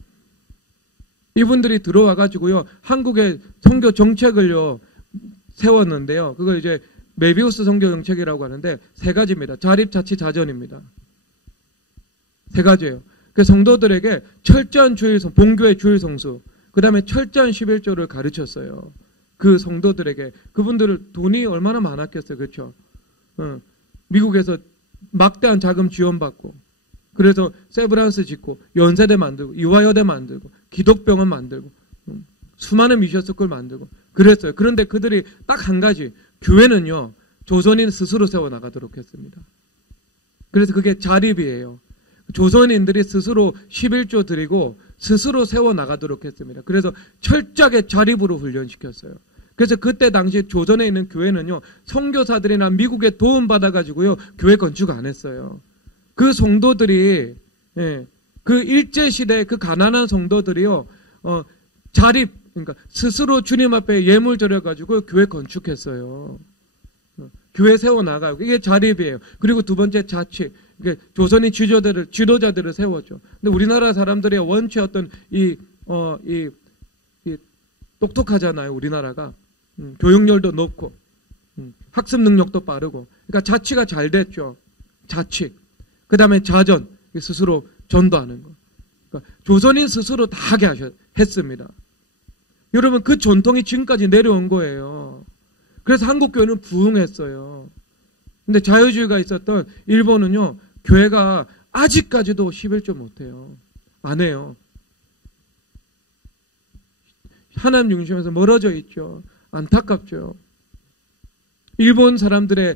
이분들이 들어와가지고요 한국의 선교 정책을요 세웠는데요. 그걸 이제 메비우스 선교 정책이라고 하는데 세 가지입니다. 자립, 자치, 자전입니다. 세 가지예요. 그 성도들에게 철저한 주일 성, 본교의 주일 성수, 그 다음에 철저한 11조를 가르쳤어요. 그 성도들에게. 그분들 돈이 얼마나 많았겠어요. 그렇죠? 미국에서 막대한 자금 지원받고 그래서 세브란스 짓고 연세대 만들고 이화여대 만들고 기독병원 만들고 수많은 미션스쿨 만들고 그랬어요. 그런데 그들이 딱 한 가지 교회는요 조선인 스스로 세워나가도록 했습니다. 그래서 그게 자립이에요. 조선인들이 스스로 11조 드리고 스스로 세워나가도록 했습니다. 그래서 철저하게 자립으로 훈련시켰어요. 그래서 그때 당시 조선에 있는 교회는요 선교사들이나 미국의 도움 받아가지고요 교회 건축 안 했어요. 그 성도들이 그 일제시대 그 가난한 성도들이요 자립 그러니까 스스로 주님 앞에 예물 드려가지고 교회 건축했어요. 교회 세워나가고 이게 자립이에요. 그리고 두 번째 자치. 그러니까 조선이 지도자들을 세웠죠. 근데 우리나라 사람들의 원체 어떤 이 똑똑하잖아요. 우리나라가 교육열도 높고 학습 능력도 빠르고 그러니까 자치가 잘 됐죠. 자치. 그 다음에 자전 스스로 전도하는 거. 그러니까 조선인 스스로 다 하게 했습니다. 여러분 그 전통이 지금까지 내려온 거예요. 그래서 한국교회는 부흥했어요. 근데 자유주의가 있었던 일본은요 교회가 아직까지도 11조 못해요. 안 해요. 하나님 중심에서 멀어져 있죠. 안타깝죠. 일본 사람들의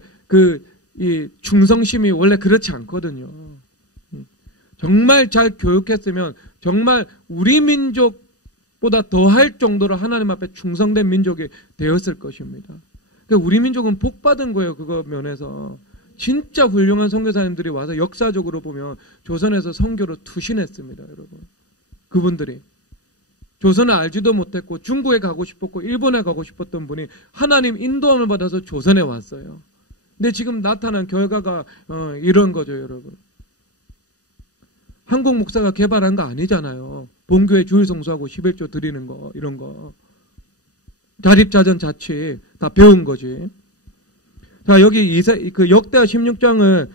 이 충성심이 원래 그렇지 않거든요. 정말 잘 교육했으면 정말 우리 민족 보다 더할 정도로 하나님 앞에 충성된 민족이 되었을 것입니다. 그러니까 우리 민족은 복 받은 거예요. 그거 면에서 진짜 훌륭한 선교사님들이 와서 역사적으로 보면 조선에서 선교로 투신했습니다, 여러분. 그분들이 조선을 알지도 못했고 중국에 가고 싶었고 일본에 가고 싶었던 분이 하나님 인도함을 받아서 조선에 왔어요. 근데 지금 나타난 결과가 이런 거죠, 여러분. 한국 목사가 개발한 거 아니잖아요. 본교회 주일 성수하고 11조 드리는 거, 이런 거. 자립자전 자치 다 배운 거지. 자, 여기 그 역대하 16장을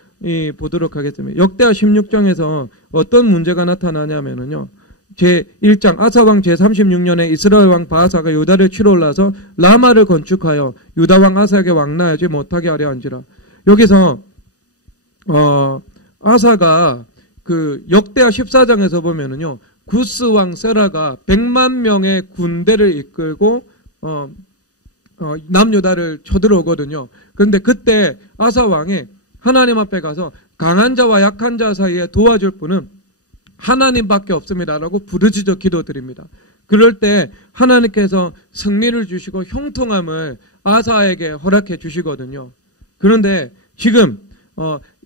보도록 하겠습니다. 역대하 16장에서 어떤 문제가 나타나냐면요. 제1장 아사왕 제36년에 이스라엘 왕 바하사가 유다를 치러 올라서 라마를 건축하여 유다 왕 아사에게 왕래하지 못하게 하려 한지라. 여기서 아사가 그 역대하 14장에서 보면은요. 구스 왕 세라가 100만 명의 군대를 이끌고 남유다를 쳐들어오거든요. 그런데 그때 아사 왕이 하나님 앞에 가서 강한 자와 약한 자 사이에 도와줄 분은 하나님밖에 없습니다라고 부르짖어 기도드립니다. 그럴 때 하나님께서 승리를 주시고 형통함을 아사에게 허락해 주시거든요. 그런데 지금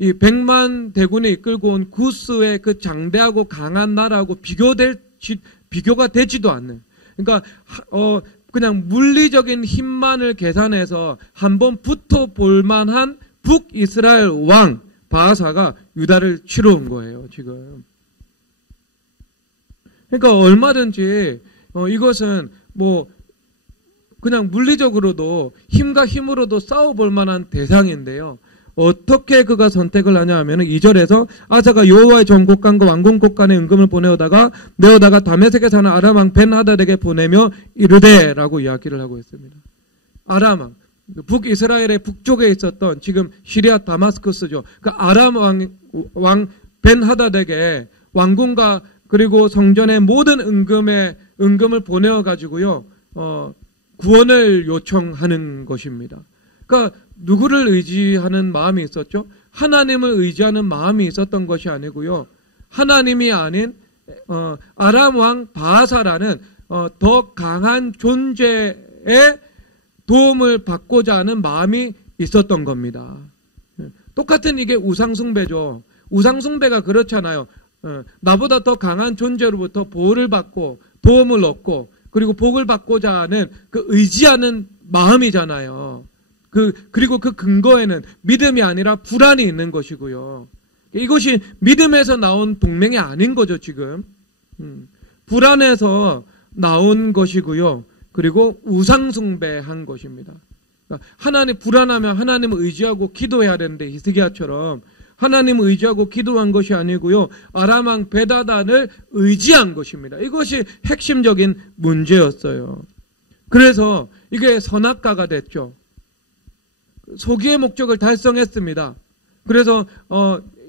이 100만 대군이 이끌고 온 구스의 그 장대하고 강한 나라하고 비교가 되지도 않는, 그러니까 그냥 물리적인 힘만을 계산해서 한번 붙어볼 만한 북이스라엘 왕 바하사가 유다를 치러 온 거예요, 지금. 그러니까 얼마든지 이것은 뭐 그냥 물리적으로도 힘과 힘으로도 싸워볼 만한 대상인데요. 어떻게 그가 선택을 하냐 하면 2절에서 아사가 여호와의 전곡간과 왕궁곡간에 은금을 내어다가 다메섹에 사는 아람 왕 벤하닷에게 보내며 이르되 라고 이야기를 하고 있습니다. 아람 왕, 북이스라엘의 북쪽에 있었던 지금 시리아 다마스커스죠. 그 아람 왕 벤하닷에게 왕궁과 그리고 성전의 모든 은금을 보내어 가지고요, 구원을 요청하는 것입니다. 그러니까 누구를 의지하는 마음이 있었죠? 하나님을 의지하는 마음이 있었던 것이 아니고요, 하나님이 아닌 아람 왕 바하사라는 더 강한 존재의 도움을 받고자 하는 마음이 있었던 겁니다. 똑같은 이게 우상숭배죠. 우상숭배가 그렇잖아요. 나보다 더 강한 존재로부터 보호를 받고 도움을 얻고 그리고 복을 받고자 하는 그 의지하는 마음이잖아요. 그리고 그 근거에는 믿음이 아니라 불안이 있는 것이고요. 이것이 믿음에서 나온 동맹이 아닌 거죠, 지금. 불안에서 나온 것이고요. 그리고 우상숭배한 것입니다. 그러니까 불안하면 하나님을 의지하고 기도해야 되는데 히스기야처럼 하나님을 의지하고 기도한 것이 아니고요, 아람 왕 벤하닷을 의지한 것입니다. 이것이 핵심적인 문제였어요. 그래서 이게 선악과가 됐죠. 소기의 목적을 달성했습니다. 그래서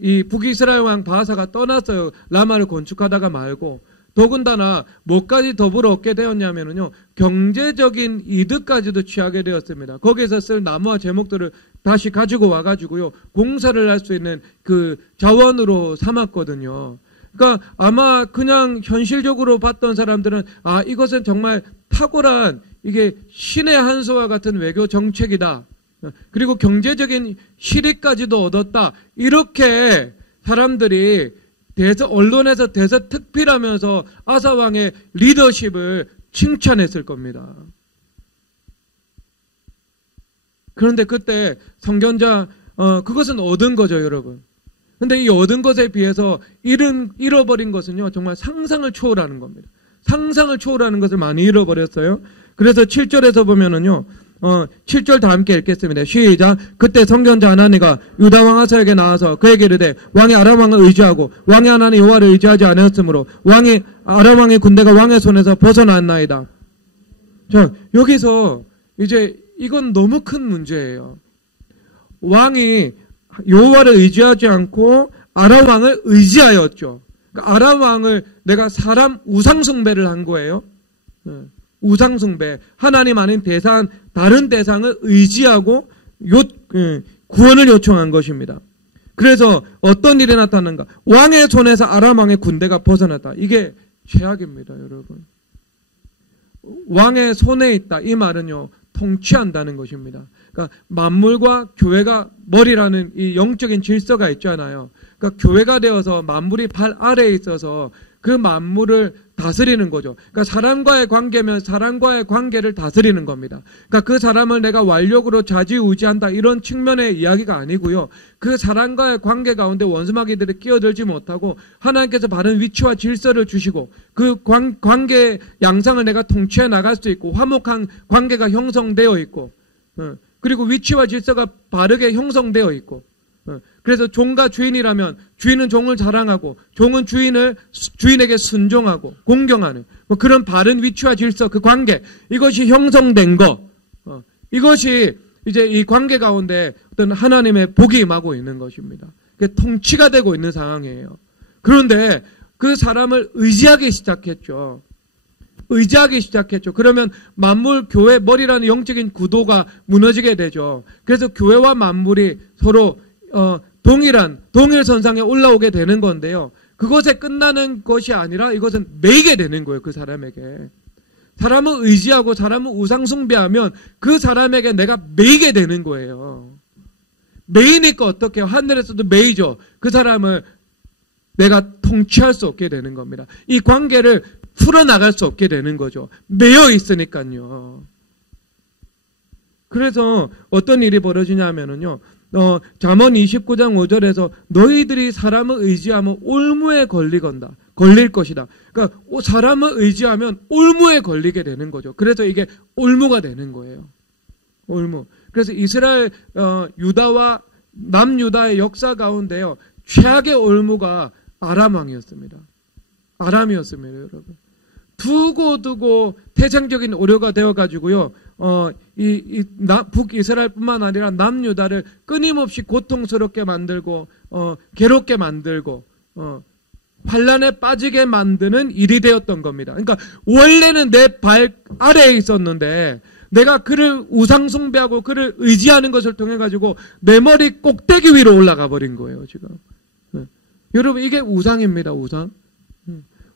이 북이스라엘 왕 바하사가 떠났어요. 라마를 건축하다가 말고. 더군다나 뭐까지 더불어 얻게 되었냐면요, 경제적인 이득까지도 취하게 되었습니다. 거기에서 쓸 나무와 제목들을 다시 가지고 와가지고요, 공사를 할 수 있는 그 자원으로 삼았거든요. 그러니까 아마 그냥 현실적으로 봤던 사람들은 이것은 정말 탁월한 이게 신의 한 수와 같은 외교 정책이다. 그리고 경제적인 실익까지도 얻었다. 이렇게 사람들이 언론에서 대서특필하면서 아사 왕의 리더십을 칭찬했을 겁니다. 그런데 그때 선견자 그것은 얻은 거죠, 여러분. 그런데 이 얻은 것에 비해서 잃어버린 것은요, 정말 상상을 초월하는 겁니다. 상상을 초월하는 것을 많이 잃어버렸어요. 그래서 7절에서 보면은요, 7절 다 함께 읽겠습니다. 시작. 그때 선견자 하나니가 유다 왕 아사에게 나와서 그에게 이르되 왕이 아람 왕을 의지하고 왕의 하나님 여호와를 의지하지 않았으므로 아람 왕의 군대가 왕의 손에서 벗어났나이다. 자, 여기서 이제 이건 너무 큰 문제예요. 왕이 여호와를 의지하지 않고 아람 왕을 의지하였죠. 그러니까 아람 왕을 내가 사람 우상숭배를 한 거예요. 우상숭배, 하나님 아닌 다른 대상을 의지하고 구원을 요청한 것입니다. 그래서 어떤 일이 나타났는가? 왕의 손에서 아람 왕의 군대가 벗어났다. 이게 최악입니다, 여러분. 왕의 손에 있다. 이 말은요, 통치한다는 것입니다. 그러니까 만물과 교회가 머리라는 이 영적인 질서가 있잖아요. 그러니까 교회가 되어서 만물이 발 아래에 있어서 그 만물을 다스리는 거죠. 그러니까 사람과의 관계면 사람과의 관계를 다스리는 겁니다. 그러니까 그 사람을 내가 완력으로 좌지우지한다 이런 측면의 이야기가 아니고요. 그 사람과의 관계 가운데 원수마귀들이 끼어들지 못하고 하나님께서 바른 위치와 질서를 주시고 그 관계의 양상을 내가 통치해 나갈 수 있고 화목한 관계가 형성되어 있고 그리고 위치와 질서가 바르게 형성되어 있고 그래서 종과 주인이라면 주인은 종을 자랑하고 종은 주인에게 순종하고 공경하는 뭐 그런 바른 위치와 질서 그 관계 이것이 형성된 거 이것이 이제 이 관계 가운데 어떤 하나님의 복이 임하고 있는 것입니다. 통치가 되고 있는 상황이에요. 그런데 그 사람을 의지하기 시작했죠. 그러면 만물, 교회, 머리라는 영적인 구도가 무너지게 되죠. 그래서 교회와 만물이 서로 동일선상에 올라오게 되는 건데요. 그것에 끝나는 것이 아니라 이것은 매이게 되는 거예요. 그 사람에게. 사람을 의지하고 사람을 우상숭배하면 그 사람에게 내가 매이게 되는 거예요. 매이니까 어떻게 해요? 하늘에서도 매이죠. 그 사람을 내가 통치할 수 없게 되는 겁니다. 이 관계를 풀어나갈 수 없게 되는 거죠. 매여 있으니까요. 그래서 어떤 일이 벌어지냐면요. 잠언 29장 5절에서 너희들이 사람을 의지하면 올무에 걸릴 것이다. 그러니까 사람을 의지하면 올무에 걸리게 되는 거죠. 그래서 이게 올무가 되는 거예요. 올무. 그래서 이스라엘 유다와 남유다의 역사 가운데요. 최악의 올무가 아람 왕이었습니다. 아람이었습니다, 여러분. 두고 태생적인 오류가 되어가지고요, 북이스라엘뿐만 아니라 남유다를 끊임없이 고통스럽게 만들고, 괴롭게 만들고, 환란에 빠지게 만드는 일이 되었던 겁니다. 그러니까 원래는 내 발 아래에 있었는데, 내가 그를 우상숭배하고 그를 의지하는 것을 통해 가지고 내 머리 꼭대기 위로 올라가 버린 거예요, 지금. 여러분, 이게 우상입니다, 우상.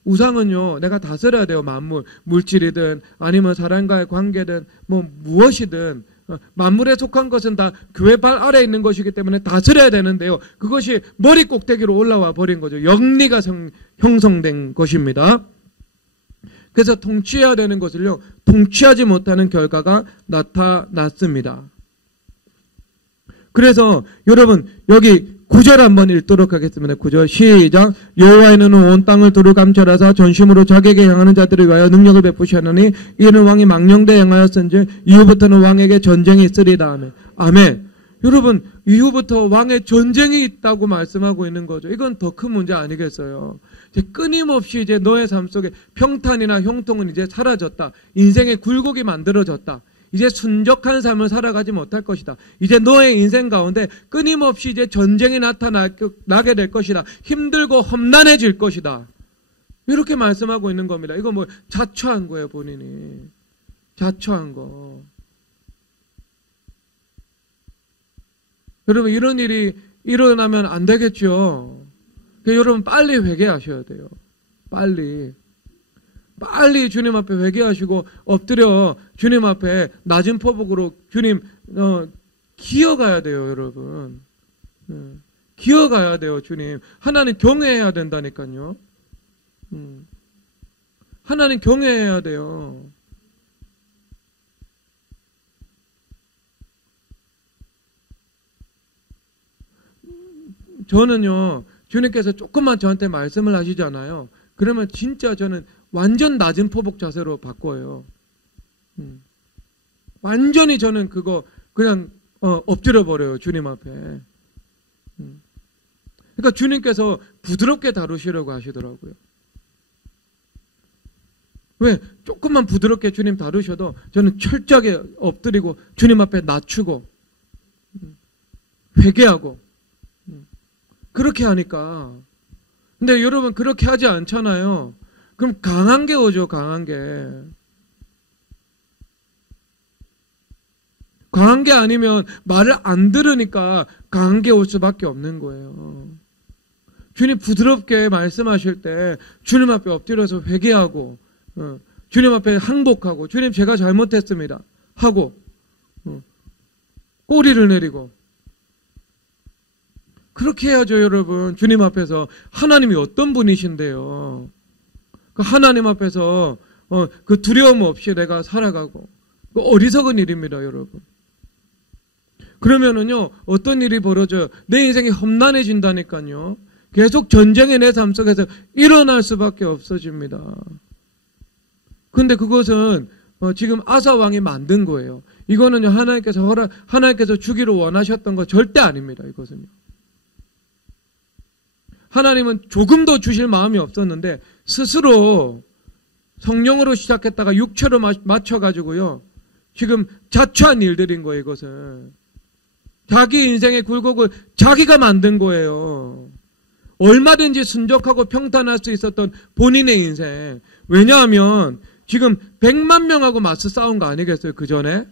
우상은요, 내가 다스려야 돼요. 만물, 물질이든 아니면 사람과의 관계든 뭐 무엇이든 만물에 속한 것은 다 교회 발 아래에 있는 것이기 때문에 다스려야 되는데요. 그것이 머리 꼭대기로 올라와 버린 거죠. 영리가 형성된 것입니다. 그래서 통치해야 되는 것을요, 통치하지 못하는 결과가 나타났습니다. 그래서 여러분 여기 9절 한번 읽도록 하겠습니다. 9절 시작. 여호와는 온 땅을 두루 감찰하사 전심으로 자기에게 향하는 자들을 위하여 능력을 베푸시하노니 이는 왕이 망령되어 행하였은즉 이후부터는 왕에게 전쟁이 있으리다. 아멘. 여러분 이후부터 왕의 전쟁이 있다고 말씀하고 있는 거죠. 이건 더 큰 문제 아니겠어요? 이제 끊임없이 이제 너의 삶 속에 평탄이나 형통은 이제 사라졌다. 인생의 굴곡이 만들어졌다. 이제 순적한 삶을 살아가지 못할 것이다. 이제 너의 인생 가운데 끊임없이 이제 전쟁이 나게 될 것이다. 힘들고 험난해질 것이다. 이렇게 말씀하고 있는 겁니다. 이거 뭐 자초한 거예요, 본인이. 자초한 거. 여러분 이런 일이 일어나면 안 되겠죠. 그러니까 여러분 빨리 회개하셔야 돼요. 빨리 주님 앞에 회개하시고 엎드려 주님 앞에 낮은 포복으로 주님 기어가야 돼요, 여러분. 기어가야 돼요, 주님. 하나님 경외해야 된다니까요. 하나님 경외해야 돼요. 저는요, 주님께서 조금만 저한테 말씀을 하시잖아요. 그러면 진짜 저는 완전 낮은 포복 자세로 바꿔요. 완전히 저는 그거 그냥 엎드려 버려요, 주님 앞에. 그러니까 주님께서 부드럽게 다루시려고 하시더라고요. 왜? 조금만 부드럽게 주님 다루셔도 저는 철저하게 엎드리고 주님 앞에 낮추고 회개하고 그렇게 하니까. 근데 여러분 그렇게 하지 않잖아요. 그럼 강한 게 오죠, 강한 게. 강한 게 아니면 말을 안 들으니까 강한 게 올 수밖에 없는 거예요. 주님 부드럽게 말씀하실 때 주님 앞에 엎드려서 회개하고 주님 앞에 항복하고 주님 제가 잘못했습니다 하고 꼬리를 내리고 그렇게 해야죠. 여러분 주님 앞에서 하나님이 어떤 분이신데요. 그 하나님 앞에서 그 두려움 없이 내가 살아가고 그 어리석은 일입니다. 여러분. 그러면은요 어떤 일이 벌어져요. 내 인생이 험난해진다니까요. 계속 전쟁이 내 삶 속에서 일어날 수밖에 없어집니다. 근데 그것은 지금 아사 왕이 만든 거예요. 이거는요 하나님께서 주기로 원하셨던 거 절대 아닙니다. 이것은요. 하나님은 조금도 주실 마음이 없었는데 스스로 성령으로 시작했다가 육체로 맞춰가지고요. 지금 자초한 일들인 거예요. 이것은. 자기 인생의 굴곡을 자기가 만든 거예요. 얼마든지 순적하고 평탄할 수 있었던 본인의 인생. 왜냐하면 지금 100만 명하고 맞서 싸운 거 아니겠어요? 그 전에?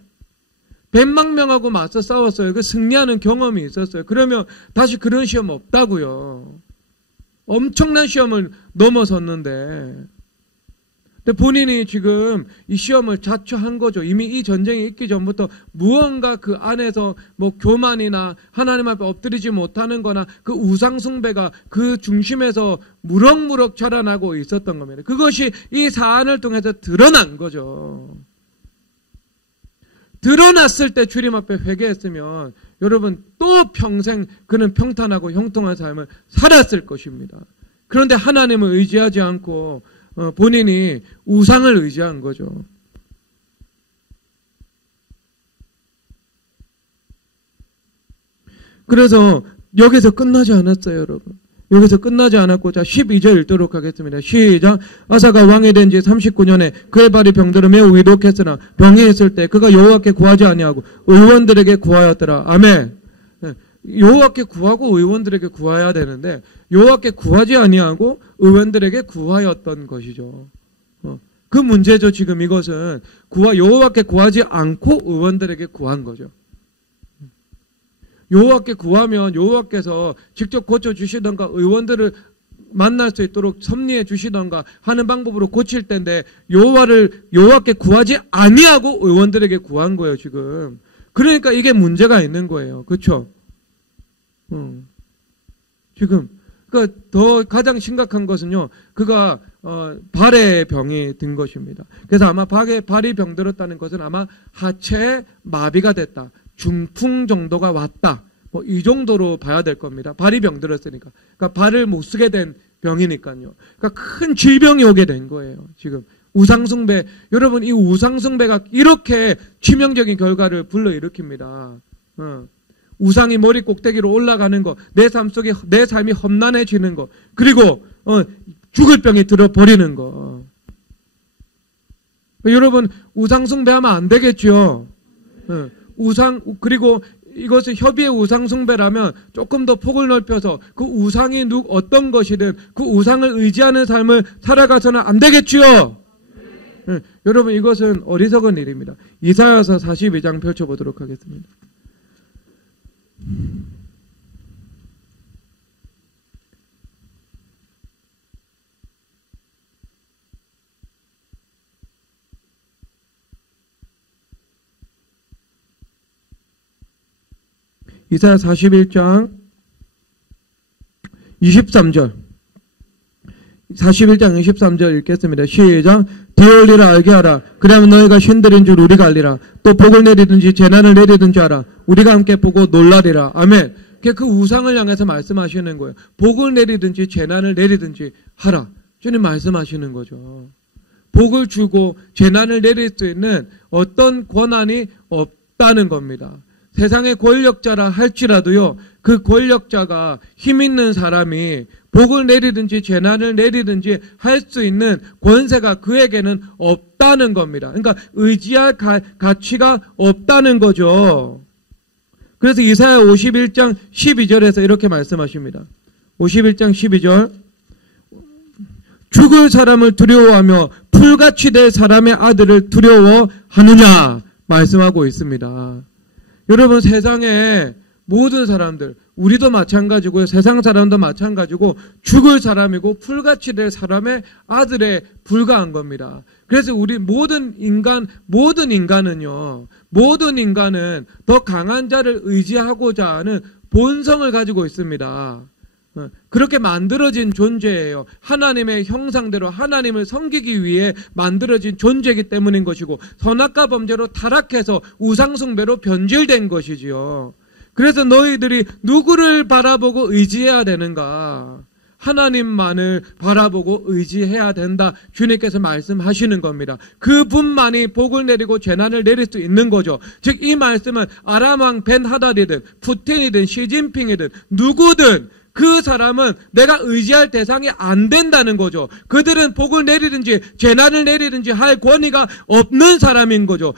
100만 명하고 맞서 싸웠어요. 그 승리하는 경험이 있었어요. 그러면 다시 그런 시험 없다고요. 엄청난 시험을 넘어섰는데 근데 본인이 지금 이 시험을 자초한 거죠. 이미 이 전쟁이 있기 전부터 무언가 그 안에서 뭐 교만이나 하나님 앞에 엎드리지 못하는 거나 그 우상숭배가 그 중심에서 무럭무럭 자라나고 있었던 겁니다. 그것이 이 사안을 통해서 드러난 거죠. 드러났을 때 주님 앞에 회개했으면 여러분 또 평생 그는 평탄하고 형통한 삶을 살았을 것입니다. 그런데 하나님을 의지하지 않고 본인이 우상을 의지한 거죠. 그래서 여기서 끝나지 않았어요, 여러분. 여기서 끝나지 않았고 자 12절 읽도록 하겠습니다. 시작. 아사가 왕이 된 지 39년에 그의 발이 병들어 매우 위독했으나 병이 있을 때 그가 여호와께 구하지 아니하고 의원들에게 구하였더라. 아멘. 여호와께 구하고 의원들에게 구해야 되는데 여호와께 구하지 아니하고 의원들에게 구하였던 것이죠. 그 문제죠. 지금 이것은 여호와께 구하지 않고 의원들에게 구한 거죠. 여호와께 구하면 여호와께서 직접 고쳐주시던가 의원들을 만날 수 있도록 섭리해 주시던가 하는 방법으로 고칠 텐데 여호와께 구하지 아니하고 의원들에게 구한 거예요. 지금. 그러니까 이게 문제가 있는 거예요. 그렇죠? 지금 그러니까 더 가장 심각한 것은요. 그가 발에 병이 든 것입니다. 그래서 아마 발이 병들었다는 것은 아마 하체에 마비가 됐다. 중풍 정도가 왔다. 뭐 이 정도로 봐야 될 겁니다. 발이 병들었으니까. 그러니까 발을 못 쓰게 된 병이니까요. 그러니까 큰 질병이 오게 된 거예요. 지금 우상숭배. 여러분 이 우상숭배가 이렇게 치명적인 결과를 불러일으킵니다. 우상이 머리 꼭대기로 올라가는 거, 내 삶 속에 내 삶이 험난해지는 거, 그리고 죽을 병이 들어버리는 거. 여러분 우상 숭배하면 안 되겠죠. 그리고 이것을 협의의 우상 숭배라면 조금 더 폭을 넓혀서 그 우상이 어떤 것이든 그 우상을 의지하는 삶을 살아가서는 안 되겠지요. 여러분 이것은 어리석은 일입니다. 이사야서 42장 펼쳐보도록 하겠습니다. 이사야 41장 23절 41장 23절 읽겠습니다. 시작. 되올리라 알게 하라. 그러면 너희가 신들인 줄 우리가 알리라. 또 복을 내리든지 재난을 내리든지 하라. 우리가 함께 보고 놀라리라. 아멘. 그 우상을 향해서 말씀하시는 거예요. 복을 내리든지 재난을 내리든지 하라. 주님 말씀하시는 거죠. 복을 주고 재난을 내릴 수 있는 어떤 권한이 없다는 겁니다. 세상의 권력자라 할지라도요, 그 권력자가 힘 있는 사람이 복을 내리든지 재난을 내리든지 할 수 있는 권세가 그에게는 없다는 겁니다. 그러니까 의지할 가치가 없다는 거죠. 그래서 이사야 51장 12절에서 이렇게 말씀하십니다. 51장 12절. 죽을 사람을 두려워하며 풀같이 될 사람의 아들을 두려워하느냐 말씀하고 있습니다. 여러분 세상에 모든 사람들, 우리도 마찬가지고요. 세상 사람도 마찬가지고 죽을 사람이고 풀같이 될 사람의 아들에 불과한 겁니다. 그래서 우리 모든 인간은요. 모든 인간은 더 강한 자를 의지하고자 하는 본성을 가지고 있습니다. 그렇게 만들어진 존재예요. 하나님의 형상대로 하나님을 섬기기 위해 만들어진 존재이기 때문인 것이고 선악과 범죄로 타락해서 우상숭배로 변질된 것이지요. 그래서 너희들이 누구를 바라보고 의지해야 되는가? 하나님만을 바라보고 의지해야 된다. 주님께서 말씀하시는 겁니다. 그분만이 복을 내리고 재난을 내릴 수 있는 거죠. 즉 이 말씀은 아람왕 벤하닷이든 푸틴이든 시진핑이든 누구든 그 사람은 내가 의지할 대상이 안 된다는 거죠. 그들은 복을 내리든지 재난을 내리든지 할 권위가 없는 사람인 거죠.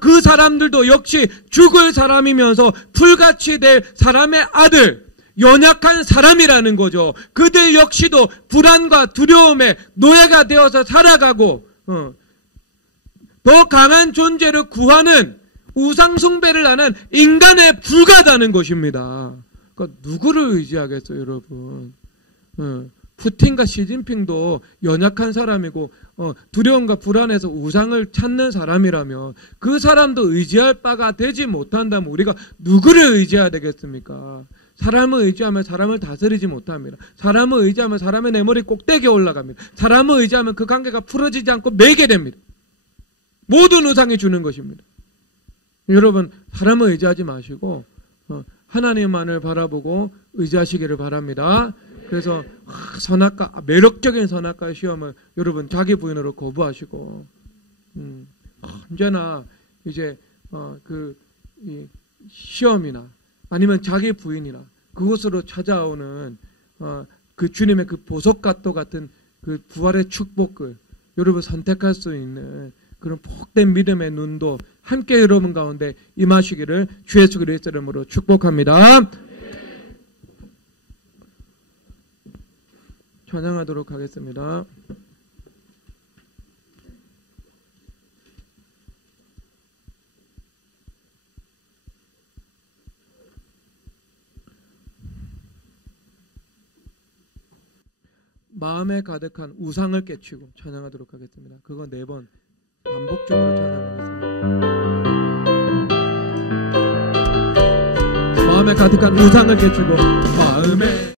그 사람들도 역시 죽을 사람이면서 풀같이 될 사람의 아들, 연약한 사람이라는 거죠. 그들 역시도 불안과 두려움에 노예가 되어서 살아가고 더 강한 존재를 구하는 우상숭배를 하는 인간에 불과하다는 것입니다. 그러니까 누구를 의지하겠어요, 여러분? 푸틴과 시진핑도 연약한 사람이고 두려움과 불안에서 우상을 찾는 사람이라면 그 사람도 의지할 바가 되지 못한다면 우리가 누구를 의지해야 되겠습니까? 사람을 의지하면 사람을 다스리지 못합니다. 사람을 의지하면 사람의 내 머리 꼭대기에 올라갑니다. 사람을 의지하면 그 관계가 풀어지지 않고 매게 됩니다. 모든 우상이 주는 것입니다. 여러분, 사람을 의지하지 마시고 하나님만을 바라보고 의지하시기를 바랍니다. 그래서 선악과, 매력적인 선악과 시험을 여러분 자기 부인으로 거부하시고 언제나 이제 이 시험이나 아니면 자기 부인이나 그곳으로 찾아오는 그 주님의 그 보석갓도 같은 그 부활의 축복을 여러분 선택할 수 있는 그런 복된 믿음의 눈도 함께 여러분 가운데 임하시기를 주 예수 그리스도 이름으로 축복합니다. 찬양하도록 하겠습니다. 마음에 가득한 우상을 깨치고 찬양하도록 하겠습니다. 그거 4번 반복적으로 찬양하겠습니다. 마음에 가득한 우상을 깨치고 마음에